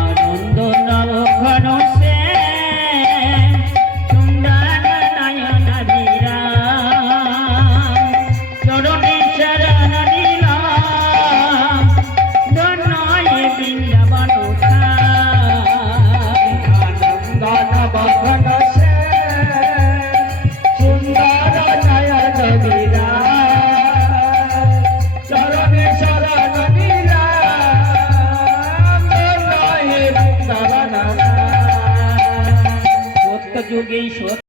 আনন্দ নবঘন সে সুন্দর নয়নাভিরা চরণে শরণ নীলা ধন্য এ বৃন্দাবন আনন্দ নবঘন সুন্দর যোগেশ্বর